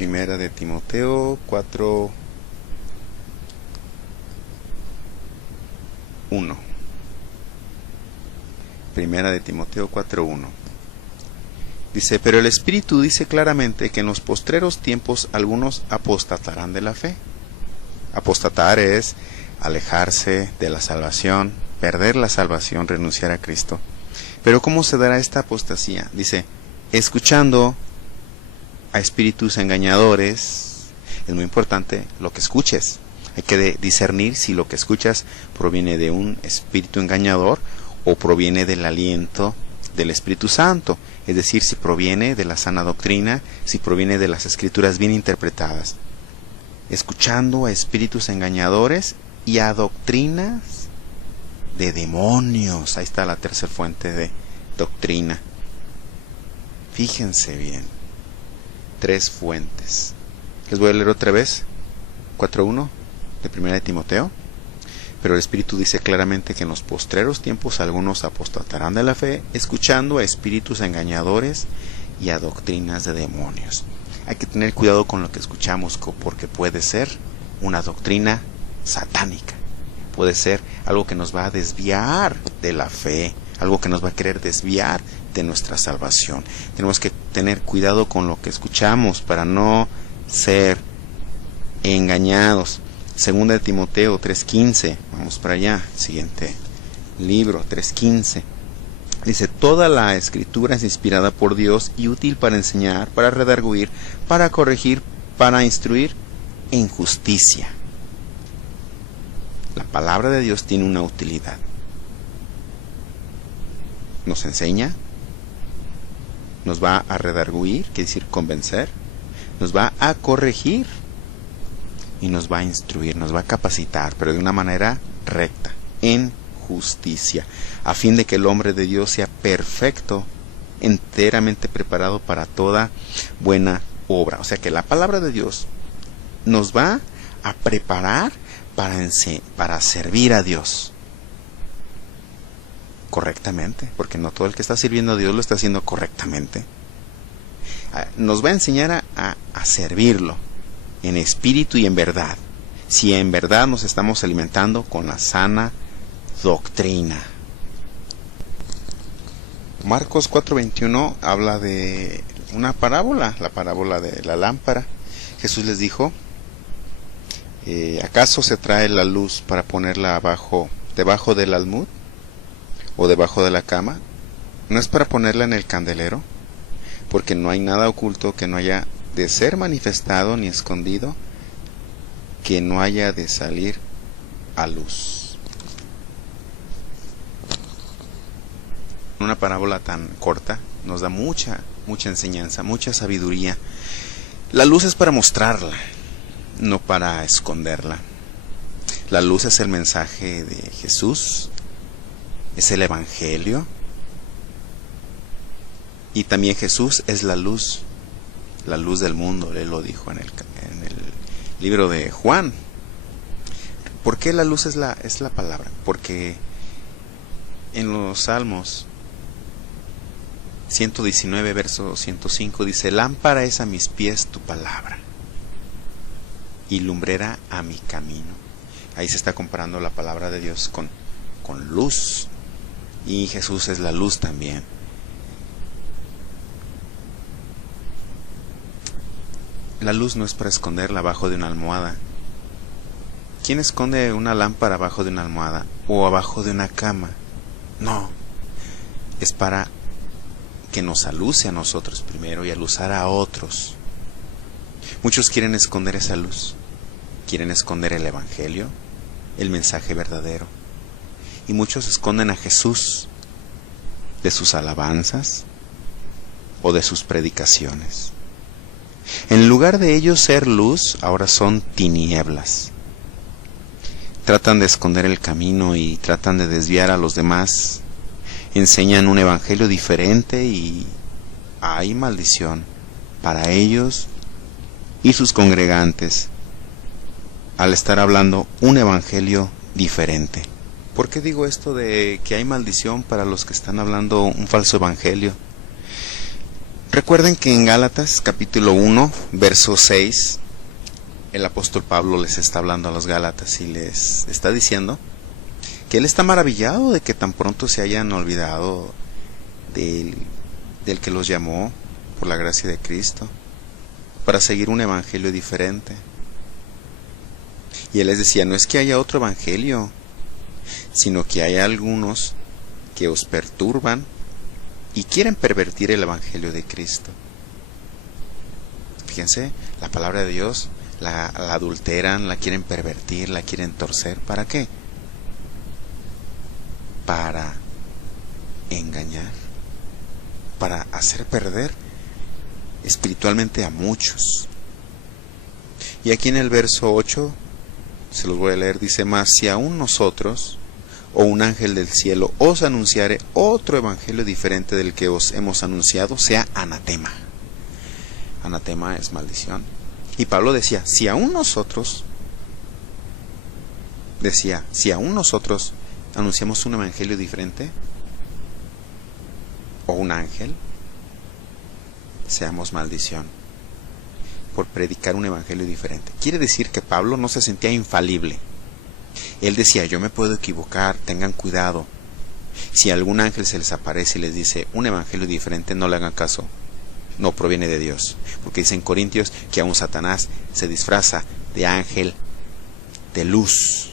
1 de Timoteo 4:1. 1 de Timoteo 4:1. Dice, pero el Espíritu dice claramente que en los postreros tiempos algunos apostatarán de la fe. Apostatar es alejarse de la salvación, perder la salvación, renunciar a Cristo. Pero ¿cómo se dará esta apostasía? Dice, escuchando a espíritus engañadores. Es muy importante lo que escuches. Hay que discernir si lo que escuchas proviene de un espíritu engañador o proviene del aliento del Espíritu Santo, es decir, si proviene de la sana doctrina, si proviene de las escrituras bien interpretadas. Escuchando a espíritus engañadores y a doctrinas de demonios. Ahí está la tercera fuente de doctrina. Fíjense bien, 3 fuentes. Les voy a leer otra vez 4:1 de 1 de Timoteo. Pero el Espíritu dice claramente que en los postreros tiempos algunos apostatarán de la fe, escuchando a espíritus engañadores y a doctrinas de demonios. Hay que tener cuidado con lo que escuchamos, porque puede ser una doctrina satánica. Puede ser algo que nos va a desviar de la fe, algo que nos va a querer desviar de nuestra salvación. Tenemos que tener cuidado con lo que escuchamos para no ser engañados. Segunda de Timoteo 3:15, vamos para allá, siguiente libro, 3:15. Dice, toda la escritura es inspirada por Dios y útil para enseñar, para redarguir, para corregir, para instruir en justicia. La palabra de Dios tiene una utilidad. Nos enseña, nos va a redarguir, quiere decir convencer, nos va a corregir y nos va a instruir, nos va a capacitar, pero de una manera recta, en justicia, a fin de que el hombre de Dios sea perfecto, enteramente preparado para toda buena obra. O sea que la palabra de Dios nos va a preparar para servir a Dios correctamente, porque no todo el que está sirviendo a Dios lo está haciendo correctamente. Nos va a enseñar a servirlo en espíritu y en verdad, si en verdad nos estamos alimentando con la sana doctrina. Marcos 4:21 habla de una parábola, la parábola de la lámpara. Jesús les dijo, ¿acaso se trae la luz para ponerla debajo del almud o debajo de la cama? ¿No es para ponerla en el candelero? Porque no hay nada oculto que no haya de ser manifestado, ni escondido que no haya de salir a luz. Una parábola tan corta nos da mucha enseñanza, mucha sabiduría. La luz es para mostrarla, no para esconderla. La luz es el mensaje de Jesús, es el Evangelio, y también Jesús es la luz del mundo. Él lo dijo en el libro de Juan. ¿Por qué la luz es la palabra? Porque en los Salmos 119, verso 105 dice, lámpara es a mis pies tu palabra y lumbrera a mi camino. Ahí se está comparando la palabra de Dios con luz, y Jesús es la luz también. La luz no es para esconderla abajo de una almohada. ¿Quién esconde una lámpara abajo de una almohada o abajo de una cama? No, es para que nos aluce a nosotros primero y aluzar a otros. Muchos quieren esconder esa luz, quieren esconder el Evangelio, el mensaje verdadero, y muchos esconden a Jesús de sus alabanzas o de sus predicaciones. En lugar de ellos ser luz, ahora son tinieblas. Tratan de esconder el camino y tratan de desviar a los demás. Enseñan un evangelio diferente y hay maldición para ellos y sus congregantes al estar hablando un evangelio diferente. ¿Por qué digo esto de que hay maldición para los que están hablando un falso evangelio? Recuerden que en Gálatas capítulo 1, verso 6, el apóstol Pablo les está hablando a los Gálatas y les está diciendo que él está maravillado de que tan pronto se hayan olvidado del que los llamó por la gracia de Cristo para seguir un evangelio diferente. Y él les decía, no es que haya otro evangelio, sino que hay algunos que os perturban y quieren pervertir el evangelio de Cristo. Fíjense, la palabra de Dios la adulteran, la quieren pervertir, la quieren torcer. ¿Para qué? Para engañar, para hacer perder espiritualmente a muchos. Y aquí en el verso 8, se los voy a leer, dice, mas si aún nosotros o un ángel del cielo os anunciare otro evangelio diferente del que os hemos anunciado, sea anatema. Anatema es maldición. Y Pablo decía, si aún nosotros anunciamos un evangelio diferente, o un ángel, seamos maldición por predicar un evangelio diferente. Quiere decir que Pablo no se sentía infalible. Él decía, yo me puedo equivocar, tengan cuidado. Si algún ángel se les aparece y les dice un evangelio diferente, no le hagan caso. No proviene de Dios. Porque dice en Corintios que aún Satanás se disfraza de ángel de luz.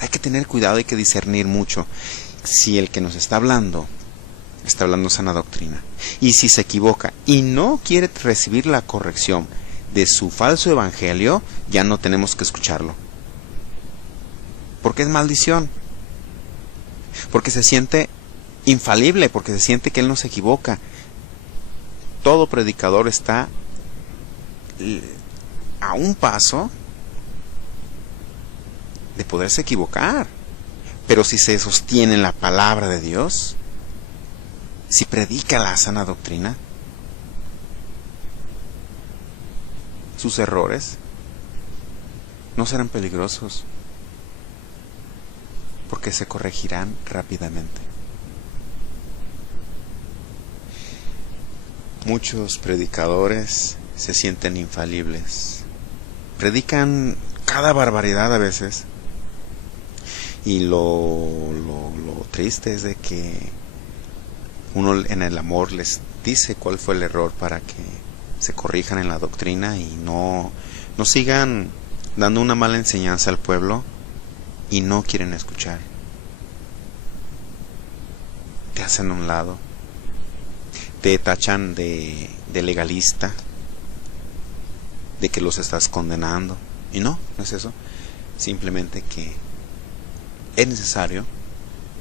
Hay que tener cuidado, hay que discernir mucho. Si el que nos está hablando sana doctrina, y si se equivoca y no quiere recibir la corrección de su falso evangelio, ya no tenemos que escucharlo. ¿Por qué es maldición? Porque se siente infalible, porque se siente que él no se equivoca. Todo predicador está a un paso de poderse equivocar. Pero si se sostiene en la palabra de Dios, si predica la sana doctrina, sus errores no serán peligrosos, porque se corregirán rápidamente. Muchos predicadores se sienten infalibles, predican cada barbaridad a veces, y lo triste es de que uno en el amor les dice cuál fue el error para que se corrijan en la doctrina y no sigan dando una mala enseñanza al pueblo, y no quieren escuchar. Te hacen a un lado, te tachan de legalista, de que los estás condenando, y no es eso. Simplemente que es necesario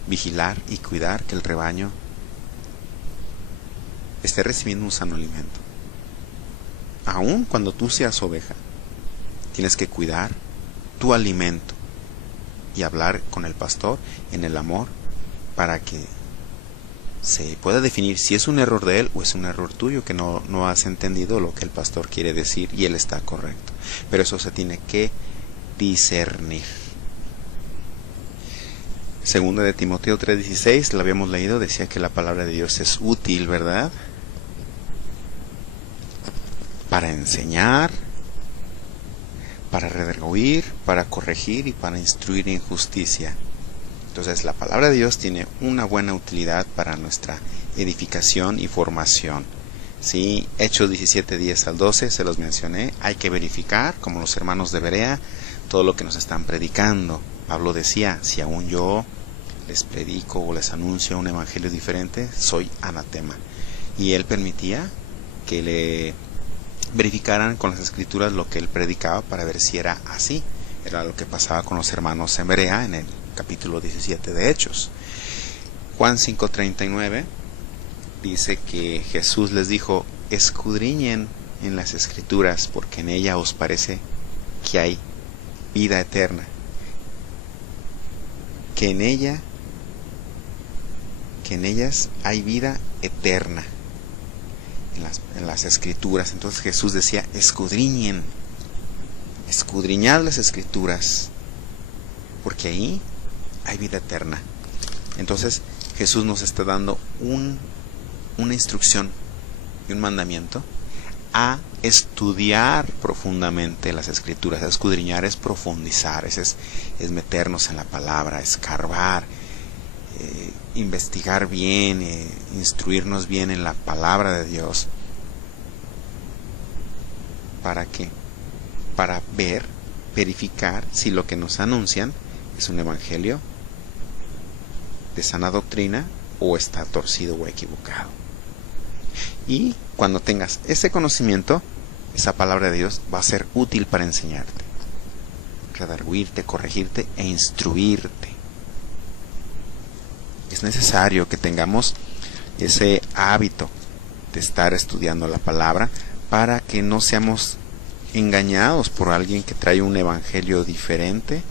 vigilar y cuidar que el rebaño esté recibiendo un sano alimento. Aun cuando tú seas oveja, tienes que cuidar tu alimento y hablar con el pastor en el amor, para que se pueda definir si es un error de él o es un error tuyo, que no has entendido lo que el pastor quiere decir y él está correcto. Pero eso se tiene que discernir. Segunda de Timoteo 3:16, la habíamos leído, decía que la palabra de Dios es útil, ¿verdad? Para enseñar, para redarguir, para corregir y para instruir en justicia. Entonces la palabra de Dios tiene una buena utilidad para nuestra edificación y formación. ¿Sí? Hechos 17:10-12, se los mencioné. Hay que verificar, como los hermanos de Berea, todo lo que nos están predicando. Pablo decía, si aún yo les predico o les anuncio un evangelio diferente, soy anatema. Y él permitía que le verificaran con las escrituras lo que él predicaba para ver si era así. Era lo que pasaba con los hermanos en Berea en el capítulo 17 de Hechos. Juan 5:39 dice que Jesús les dijo, escudriñen en las escrituras, porque en ella os parece que hay vida eterna, que en ellas hay vida eterna, en las escrituras. Entonces Jesús decía, escudriñad las escrituras, porque ahí hay vida eterna. Entonces Jesús nos está dando una instrucción y un mandamiento a estudiar profundamente las escrituras. Escudriñar es profundizar, es meternos en la palabra, escarbar, investigar bien, instruirnos bien en la palabra de Dios. ¿Para qué? Para verificar si lo que nos anuncian es un evangelio de sana doctrina o está torcido o equivocado. Y cuando tengas ese conocimiento, esa palabra de Dios va a ser útil para enseñarte, redarguirte, corregirte e instruirte. Es necesario que tengamos ese hábito de estar estudiando la palabra, para que no seamos engañados por alguien que trae un evangelio diferente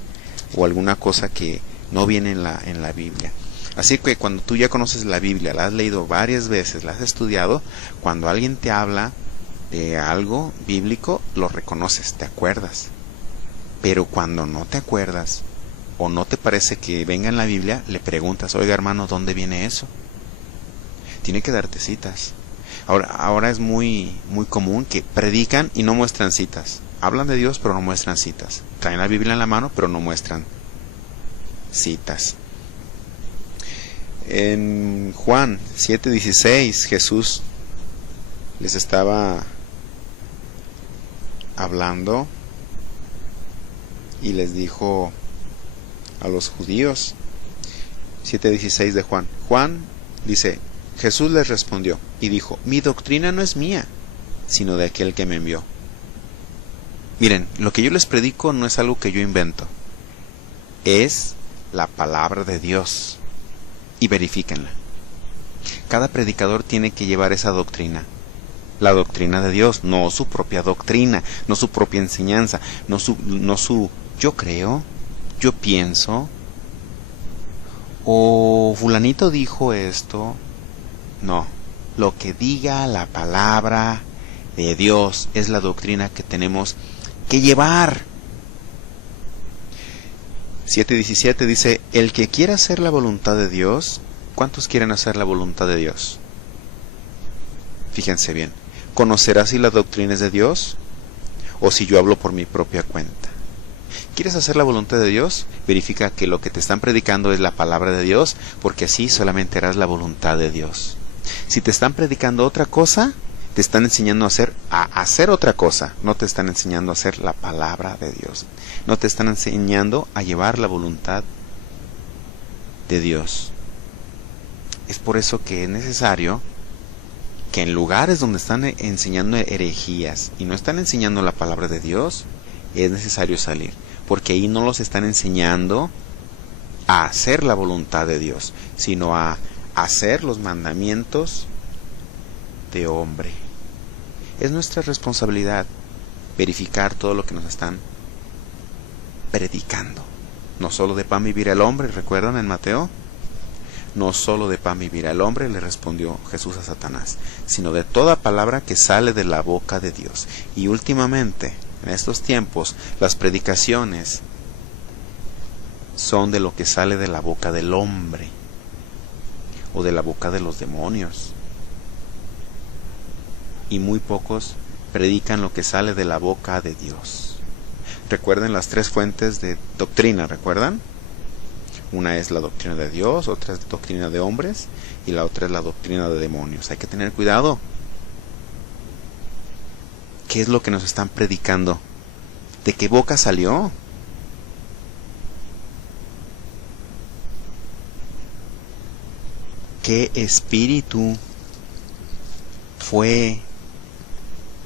o alguna cosa que no viene en la Biblia. Así que cuando tú ya conoces la Biblia, la has leído varias veces, la has estudiado, cuando alguien te habla de algo bíblico, lo reconoces, te acuerdas. Pero cuando no te acuerdas o no te parece que venga en la Biblia, le preguntas, oiga hermano, ¿dónde viene eso? Tiene que darte citas. Ahora es muy común que predican y no muestran citas. Hablan de Dios pero no muestran citas. Traen la Biblia en la mano pero no muestran citas. En Juan 7:16 Jesús les estaba hablando y les dijo a los judíos, 7:16 de Juan. Juan dice, Jesús les respondió y dijo, mi doctrina no es mía, sino de aquel que me envió. Miren, lo que yo les predico no es algo que yo invento. es la palabra de Dios. Y verifíquenla. Cada predicador tiene que llevar esa doctrina. La doctrina de Dios, no su propia doctrina, no su propia enseñanza, no su yo creo, yo pienso, o fulanito dijo esto. No, lo que diga la palabra de Dios es la doctrina que tenemos que llevar. 7:17 dice, el que quiera hacer la voluntad de Dios, ¿cuántos quieren hacer la voluntad de Dios? Fíjense bien, ¿conocerás si la doctrina es de Dios o si yo hablo por mi propia cuenta? ¿Quieres hacer la voluntad de Dios? Verifica que lo que te están predicando es la palabra de Dios, porque así solamente harás la voluntad de Dios. Si te están predicando otra cosa, te están enseñando a hacer otra cosa, no te están enseñando a hacer la palabra de Dios. No te están enseñando a llevar la voluntad de Dios. Es por eso que es necesario que en lugares donde están enseñando herejías y no están enseñando la palabra de Dios, es necesario salir, porque ahí no los están enseñando a hacer la voluntad de Dios, sino a hacer los mandamientos de hombre. Es nuestra responsabilidad verificar todo lo que nos están predicando. No solo de pan vivirá el hombre, ¿recuerdan en Mateo? No solo de pan vivirá el hombre, le respondió Jesús a Satanás, sino de toda palabra que sale de la boca de Dios. Y últimamente, en estos tiempos, las predicaciones son de lo que sale de la boca del hombre o de la boca de los demonios. Y muy pocos predican lo que sale de la boca de Dios. Recuerden las tres fuentes de doctrina, ¿recuerdan? Una es la doctrina de Dios, otra es doctrina de hombres y la otra es la doctrina de demonios. Hay que tener cuidado. ¿Qué es lo que nos están predicando? ¿De qué boca salió? ¿Qué espíritu fue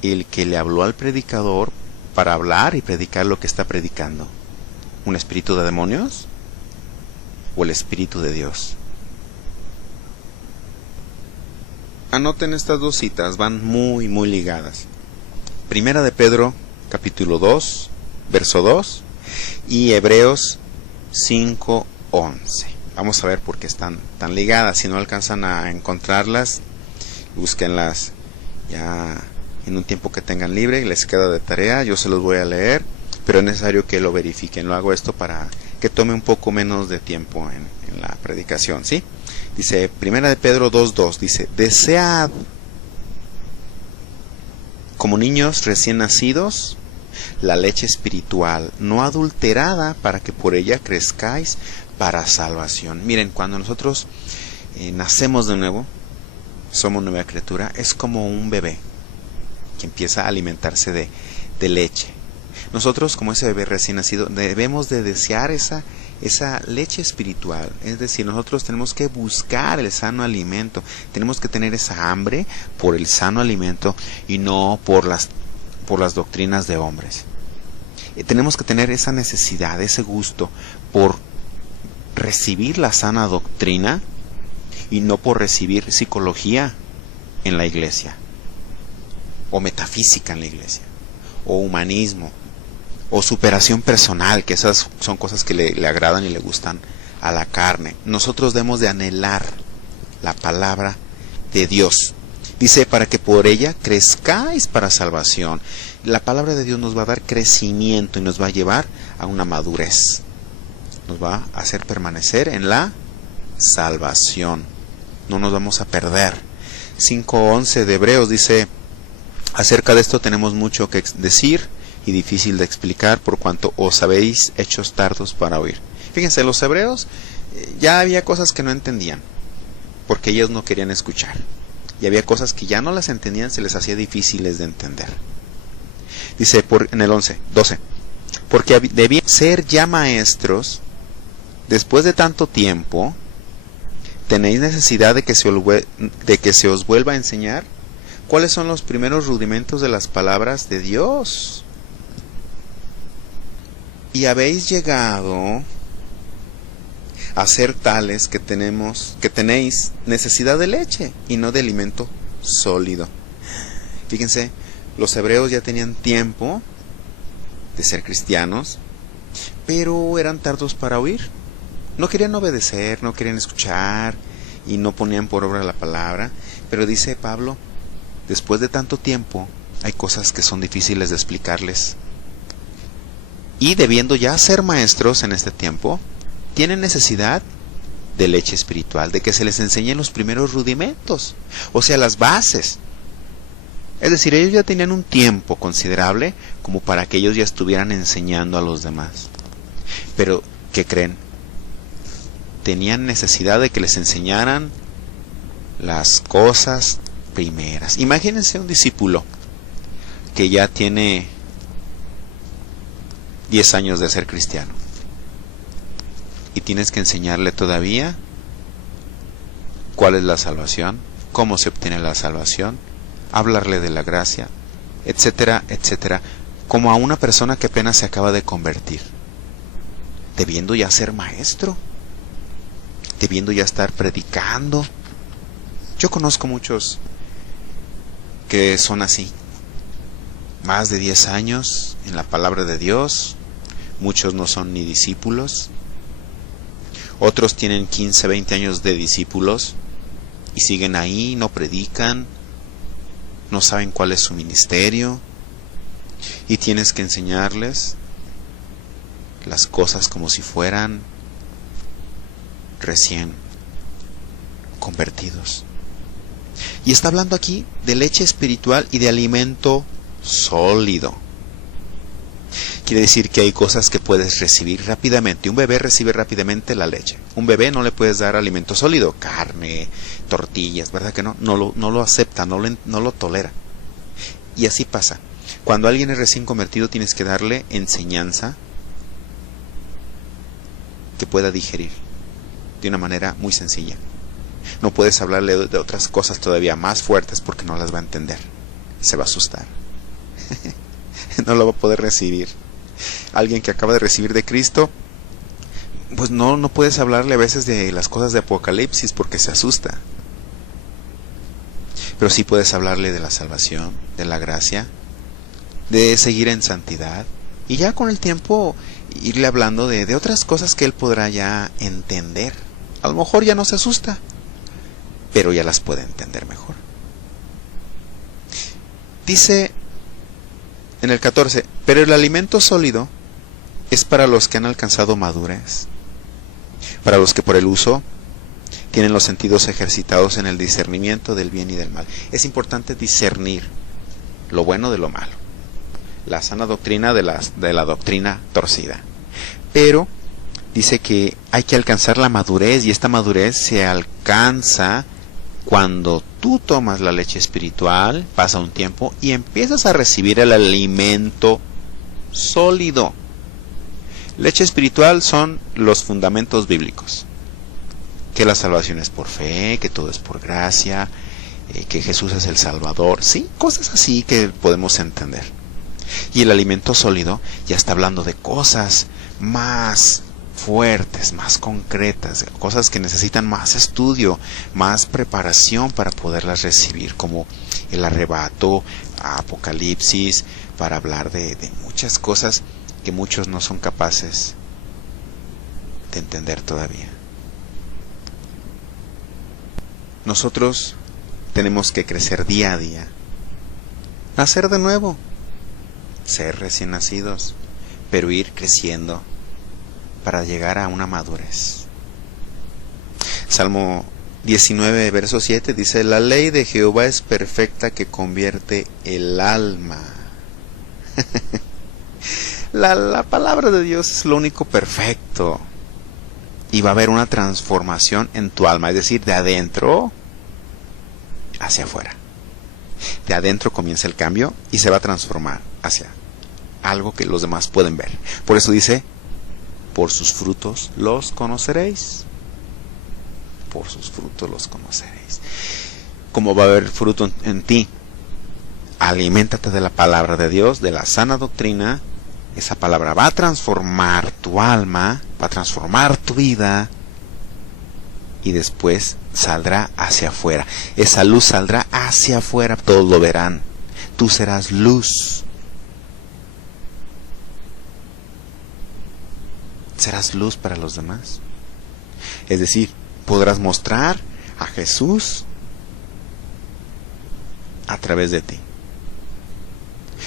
el que le habló al predicador para hablar y predicar lo que está predicando? ¿Un espíritu de demonios? ¿O el espíritu de Dios? Anoten estas dos citas, van muy ligadas. Primera de Pedro, capítulo 2, verso 2, y Hebreos 5:11. Vamos a ver por qué están tan ligadas. Si no alcanzan a encontrarlas, búsquenlas ya en un tiempo que tengan libre, les queda de tarea, yo se los voy a leer, pero es necesario que lo verifiquen. Lo hago esto para que tome un poco menos de tiempo en la predicación, ¿sí? Dice, Primera de Pedro 2:2, dice, desead como niños recién nacidos la leche espiritual, no adulterada, para que por ella crezcáis para salvación. Miren, cuando nosotros nacemos de nuevo, somos nueva criatura, es como un bebé que empieza a alimentarse de leche. Nosotros, como ese bebé recién nacido, debemos de desear esa leche espiritual. Es decir, nosotros tenemos que buscar el sano alimento, tenemos que tener esa hambre por el sano alimento y no por las doctrinas de hombres. Tenemos que tener esa necesidad, ese gusto por recibir la sana doctrina y no por recibir psicología en la iglesia, o metafísica en la iglesia, o humanismo, o superación personal, que esas son cosas que le agradan y le gustan a la carne. Nosotros debemos de anhelar la palabra de Dios. Dice, para que por ella crezcáis para salvación. La palabra de Dios nos va a dar crecimiento y nos va a llevar a una madurez. Nos va a hacer permanecer en la salvación. No nos vamos a perder. 5:11 de Hebreos dice, acerca de esto tenemos mucho que decir y difícil de explicar, por cuanto os habéis hechos tardos para oír. Fíjense, los hebreos ya había cosas que no entendían, porque ellos no querían escuchar. Y había cosas que ya no las entendían, se les hacía difíciles de entender. Dice en el 12, porque debían ser ya maestros, después de tanto tiempo, ¿tenéis necesidad de que se os vuelva a enseñar? ¿Cuáles son los primeros rudimentos de las palabras de Dios? Y habéis llegado a ser tales que tenéis necesidad de leche y no de alimento sólido. Fíjense, los hebreos ya tenían tiempo de ser cristianos, pero eran tardos para oír. No querían obedecer, no querían escuchar y no ponían por obra la palabra. Pero dice Pablo, después de tanto tiempo, hay cosas que son difíciles de explicarles. Y debiendo ya ser maestros en este tiempo, tienen necesidad de leche espiritual, de que se les enseñen los primeros rudimentos, o sea, las bases. Es decir, ellos ya tenían un tiempo considerable como para que ellos ya estuvieran enseñando a los demás. Pero, ¿qué creen? Tenían necesidad de que les enseñaran las cosas primeras. Imagínense un discípulo que ya tiene 10 años de ser cristiano y tienes que enseñarle todavía cuál es la salvación, cómo se obtiene la salvación, hablarle de la gracia, etcétera, etcétera, como a una persona que apenas se acaba de convertir, debiendo ya ser maestro, debiendo ya estar predicando. Yo conozco muchos que son así, más de 10 años en la palabra de Dios. Muchos no son ni discípulos, otros tienen 15, 20 años de discípulos y siguen ahí, no predican, no saben cuál es su ministerio, y tienes que enseñarles las cosas como si fueran recién convertidos. Y está hablando aquí de leche espiritual y de alimento sólido. Quiere decir que hay cosas que puedes recibir rápidamente. Un bebé recibe rápidamente la leche. Un bebé no le puedes dar alimento sólido, carne, tortillas, ¿verdad que no? No lo acepta, no lo tolera. Y así pasa. Cuando alguien es recién convertido tienes que darle enseñanza que pueda digerir de una manera muy sencilla. No puedes hablarle de otras cosas todavía más fuertes porque no las va a entender. Se va a asustar. No lo va a poder recibir. Alguien que acaba de recibir de Cristo, pues no puedes hablarle a veces de las cosas de Apocalipsis porque se asusta. Pero sí puedes hablarle de la salvación, de la gracia, de seguir en santidad, y ya con el tiempo irle hablando de otras cosas que él podrá ya entender. A lo mejor ya no se asusta, pero ya las puede entender mejor. Dice en el 14, pero el alimento sólido es para los que han alcanzado madurez, para los que por el uso tienen los sentidos ejercitados en el discernimiento del bien y del mal. Es importante discernir lo bueno de lo malo, la sana doctrina de la doctrina torcida. Pero dice que hay que alcanzar la madurez, y esta madurez se alcanza cuando tú tomas la leche espiritual, pasa un tiempo y empiezas a recibir el alimento sólido. Leche espiritual son los fundamentos bíblicos. Que la salvación es por fe, que todo es por gracia, que Jesús es el Salvador. Sí, cosas así que podemos entender. Y el alimento sólido ya está hablando de cosas más fuertes, más concretas, cosas que necesitan más estudio, más preparación para poderlas recibir, como el arrebato, Apocalipsis, para hablar de muchas cosas que muchos no son capaces de entender todavía. Nosotros tenemos que crecer día a día, nacer de nuevo, ser recién nacidos, pero ir creciendo para llegar a una madurez. Salmo 19, verso 7 dice: la ley de Jehová es perfecta, que convierte el alma. La palabra de Dios es lo único perfecto. Y va a haber una transformación en tu alma, es decir, de adentro hacia afuera. De adentro comienza el cambio y se va a transformar hacia algo que los demás pueden ver. Por eso dice: por sus frutos los conoceréis. Por sus frutos los conoceréis. ¿Cómo va a haber fruto en ti? Aliméntate de la palabra de Dios, de la sana doctrina. Esa palabra va a transformar tu alma, va a transformar tu vida, y después saldrá hacia afuera. Esa luz saldrá hacia afuera, todos lo verán. Tú serás luz. Serás luz para los demás. Es decir, podrás mostrar a Jesús a través de ti.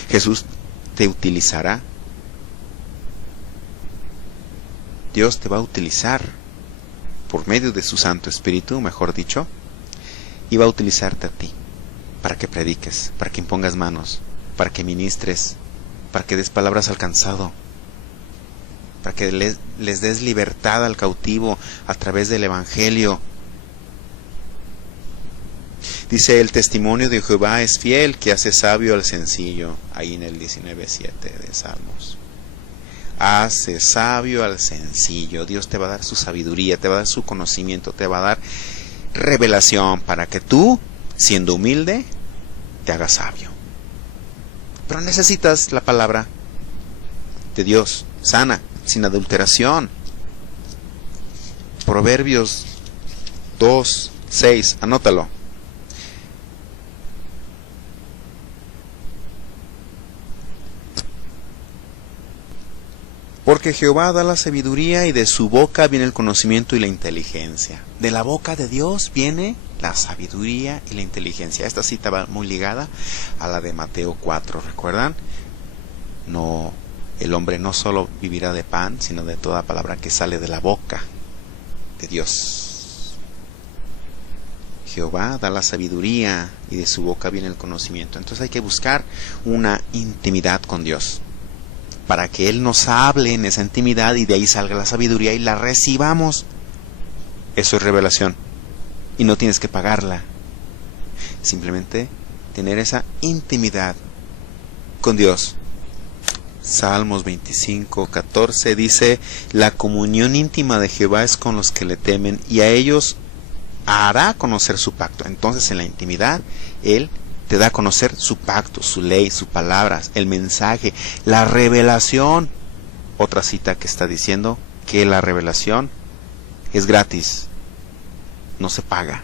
Jesús te utilizará. Dios te va a utilizar por medio de su Santo Espíritu, mejor dicho, y va a utilizarte a ti para que prediques, para que impongas manos, para que ministres, para que des palabras al cansado, para que les des libertad al cautivo a través del Evangelio. Dice, el testimonio de Jehová es fiel, que hace sabio al sencillo, ahí en el 19:7 de Salmos. Hace sabio al sencillo. Dios te va a dar su sabiduría, te va a dar su conocimiento, te va a dar revelación para que tú, siendo humilde, te hagas sabio. Pero necesitas la palabra de Dios, sana, sin adulteración. Proverbios 2:6, anótalo. Porque Jehová da la sabiduría y de su boca viene el conocimiento y la inteligencia. De la boca de Dios viene la sabiduría y la inteligencia. Esta cita va muy ligada a la de Mateo 4, ¿recuerdan? No, el hombre no solo vivirá de pan, sino de toda palabra que sale de la boca de Dios. Jehová da la sabiduría y de su boca viene el conocimiento. Entonces hay que buscar una intimidad con Dios, para que Él nos hable en esa intimidad y de ahí salga la sabiduría y la recibamos. Eso es revelación. Y no tienes que pagarla. Simplemente tener esa intimidad con Dios. Salmos 25:14 dice, la comunión íntima de Jehová es con los que le temen y a ellos hará conocer su pacto. Entonces en la intimidad Él te da a conocer su pacto, su ley, sus palabras, el mensaje, la revelación. Otra cita que está diciendo que la revelación es gratis, no se paga.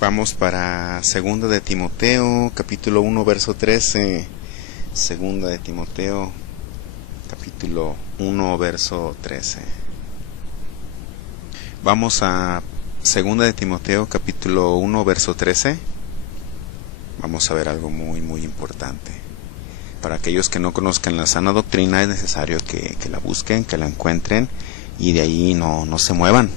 Vamos para 2 de Timoteo, capítulo 1, verso 13. 2 de Timoteo, capítulo 1, verso 13. Vamos a 2 de Timoteo, capítulo 1, verso 13. Vamos a ver algo muy muy importante. Para aquellos que no conozcan la sana doctrina es necesario que la busquen, que la encuentren y de ahí no se muevan.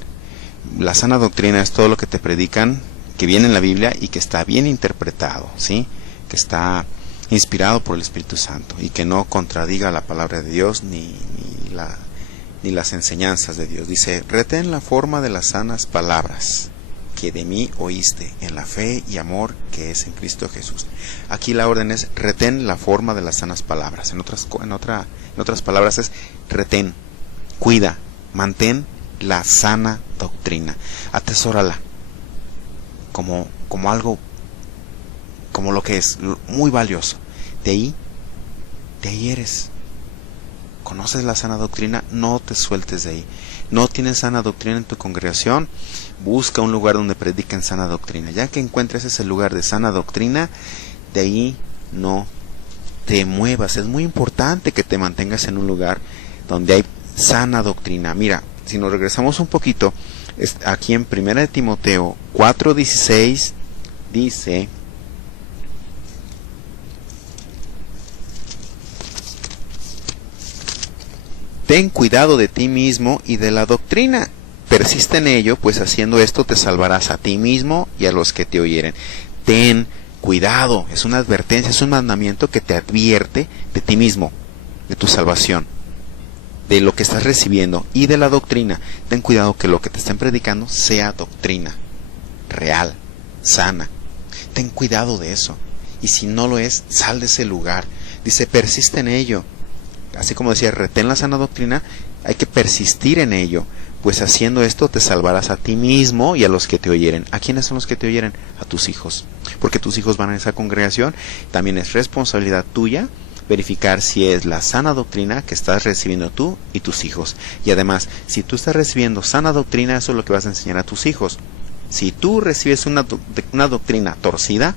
La sana doctrina es todo lo que te predican, que viene en la Biblia y que está bien interpretado, ¿sí? Que está inspirado por el Espíritu Santo y que no contradiga la palabra de Dios ni las enseñanzas de Dios. Dice, retén la forma de las sanas palabras que de mí oíste, en la fe y amor que es en Cristo Jesús. Aquí la orden es retén la forma de las sanas palabras. En otras palabras es retén, cuida, mantén la sana doctrina, atesórala como algo, como lo que es muy valioso. De ahí eres. ¿Conoces la sana doctrina? No te sueltes de ahí. ¿No tienes sana doctrina en tu congregación? Busca un lugar donde prediquen sana doctrina. Ya que encuentres ese lugar de sana doctrina, de ahí no te muevas. Es muy importante que te mantengas en un lugar donde hay sana doctrina. Mira, si nos regresamos un poquito, aquí en 1 de Timoteo 4:16 dice: ten cuidado de ti mismo y de la doctrina. Persiste en ello, pues haciendo esto te salvarás a ti mismo y a los que te oyeren. Ten cuidado, es una advertencia, es un mandamiento que te advierte de ti mismo, de tu salvación, de lo que estás recibiendo y de la doctrina. Ten cuidado que lo que te estén predicando sea doctrina real, sana. Ten cuidado de eso. Y si no lo es, sal de ese lugar. Dice, persiste en ello. Así como decía, retén la sana doctrina, hay que persistir en ello, pues haciendo esto te salvarás a ti mismo y a los que te oyeren. ¿A quiénes son los que te oyeren? A tus hijos, porque tus hijos van a esa congregación. También es responsabilidad tuya verificar si es la sana doctrina que estás recibiendo tú y tus hijos. Y además, si tú estás recibiendo sana doctrina, eso es lo que vas a enseñar a tus hijos. Si tú recibes una doctrina torcida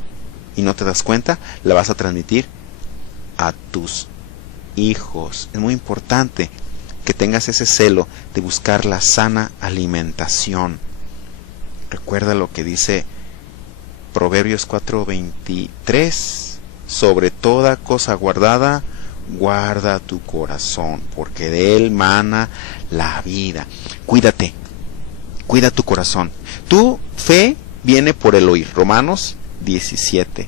y no te das cuenta, la vas a transmitir a tus hijos. Es muy importante que tengas ese celo de buscar la sana alimentación. Recuerda lo que dice Proverbios 4:23: sobre toda cosa guardada, guarda tu corazón, porque de él mana la vida. Cuídate, cuida tu corazón. Tu fe viene por el oír. Romanos 10:17.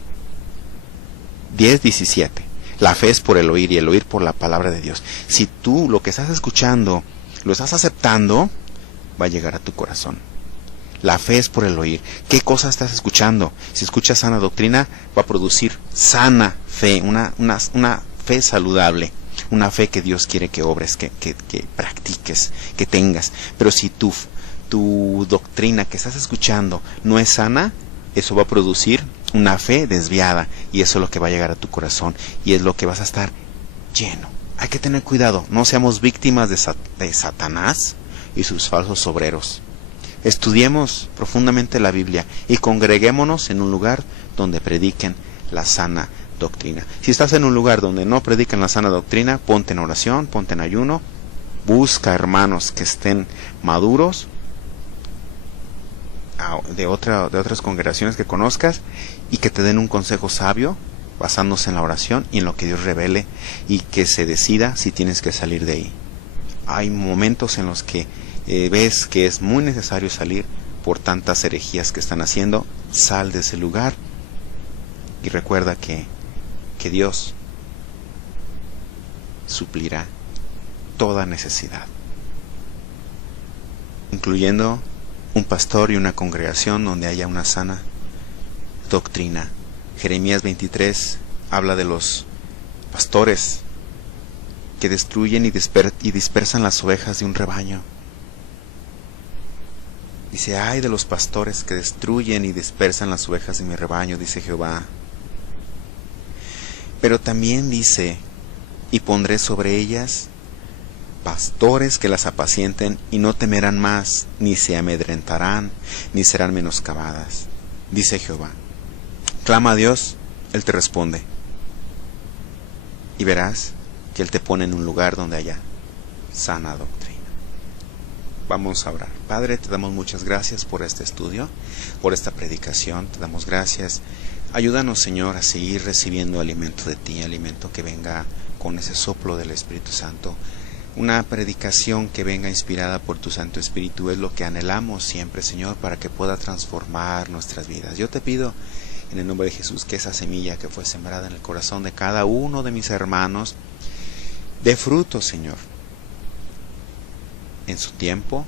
La fe es por el oír y el oír por la palabra de Dios. Si tú lo que estás escuchando lo estás aceptando, va a llegar a tu corazón. La fe es por el oír. ¿Qué cosa estás escuchando? Si escuchas sana doctrina, va a producir sana fe, una fe saludable, una fe que Dios quiere que obres, que practiques, que tengas. Pero si tu doctrina que estás escuchando no es sana, eso va a producir una fe desviada, y eso es lo que va a llegar a tu corazón, y es lo que vas a estar lleno. Hay que tener cuidado, no seamos víctimas de Satanás y sus falsos obreros. Estudiemos profundamente la Biblia y congreguémonos en un lugar donde prediquen la sana doctrina. Si estás en un lugar donde no predican la sana doctrina, ponte en oración, ponte en ayuno, busca hermanos que estén maduros, de otras congregaciones que conozcas, y que te den un consejo sabio basándose en la oración y en lo que Dios revele, y que se decida si tienes que salir de ahí. Hay momentos en los que ves que es muy necesario salir por tantas herejías que están haciendo. Sal de ese lugar y recuerda que Dios suplirá toda necesidad, incluyendo un pastor y una congregación donde haya una sana doctrina. Jeremías 23 habla de los pastores que destruyen y dispersan las ovejas de un rebaño. Dice: ay de los pastores que destruyen y dispersan las ovejas de mi rebaño, dice Jehová. Pero también dice: y pondré sobre ellas pastores que las apacienten, y no temerán más, ni se amedrentarán, ni serán menoscabadas, dice Jehová. Clama a Dios, Él te responde, y verás que Él te pone en un lugar donde haya sana doctrina. Vamos a orar. Padre, te damos muchas gracias por este estudio, por esta predicación. Te damos gracias. Ayúdanos, Señor, a seguir recibiendo alimento de ti, alimento que venga con ese soplo del Espíritu Santo. Una predicación que venga inspirada por tu Santo Espíritu es lo que anhelamos siempre, Señor, para que pueda transformar nuestras vidas. Yo te pido en el nombre de Jesús que esa semilla que fue sembrada en el corazón de cada uno de mis hermanos dé fruto, Señor, en su tiempo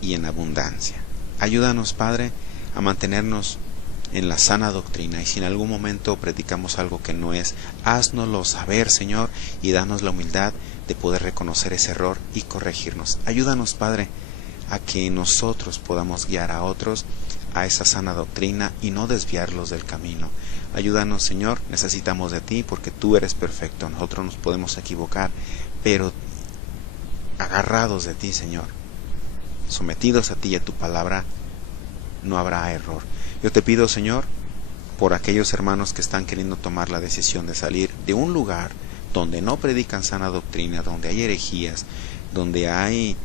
y en abundancia. Ayúdanos, Padre, a mantenernos en la sana doctrina, y si en algún momento predicamos algo que no es, háznoslo saber, Señor, y danos la humildad de poder reconocer ese error y corregirnos. Ayúdanos, Padre, a que nosotros podamos guiar a otros a esa sana doctrina y no desviarlos del camino. Ayúdanos, Señor, necesitamos de ti porque tú eres perfecto. Nosotros nos podemos equivocar, pero agarrados de ti, Señor, sometidos a ti y a tu palabra, no habrá error. Yo te pido, Señor, por aquellos hermanos que están queriendo tomar la decisión de salir de un lugar donde no predican sana doctrina, donde hay herejías, donde hay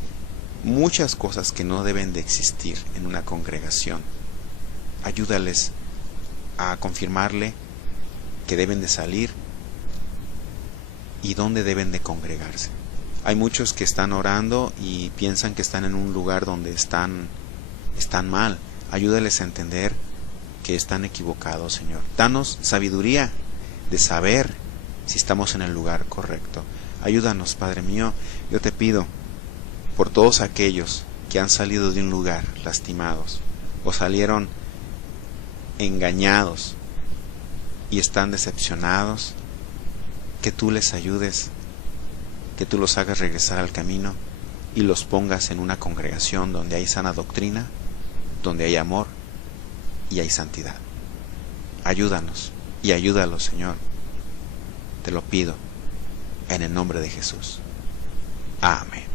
muchas cosas que no deben de existir en una congregación. Ayúdales a confirmarle que deben de salir y dónde deben de congregarse. Hay muchos que están orando y piensan que están en un lugar donde están mal. Ayúdales a entender que están equivocados, Señor. Danos sabiduría de saber si estamos en el lugar correcto. Ayúdanos, Padre mío. Yo te pido por todos aquellos que han salido de un lugar lastimados o salieron engañados y están decepcionados, que tú les ayudes, que tú los hagas regresar al camino y los pongas en una congregación donde hay sana doctrina, donde hay amor y hay santidad. Ayúdanos y ayúdalos, Señor. Te lo pido en el nombre de Jesús. Amén.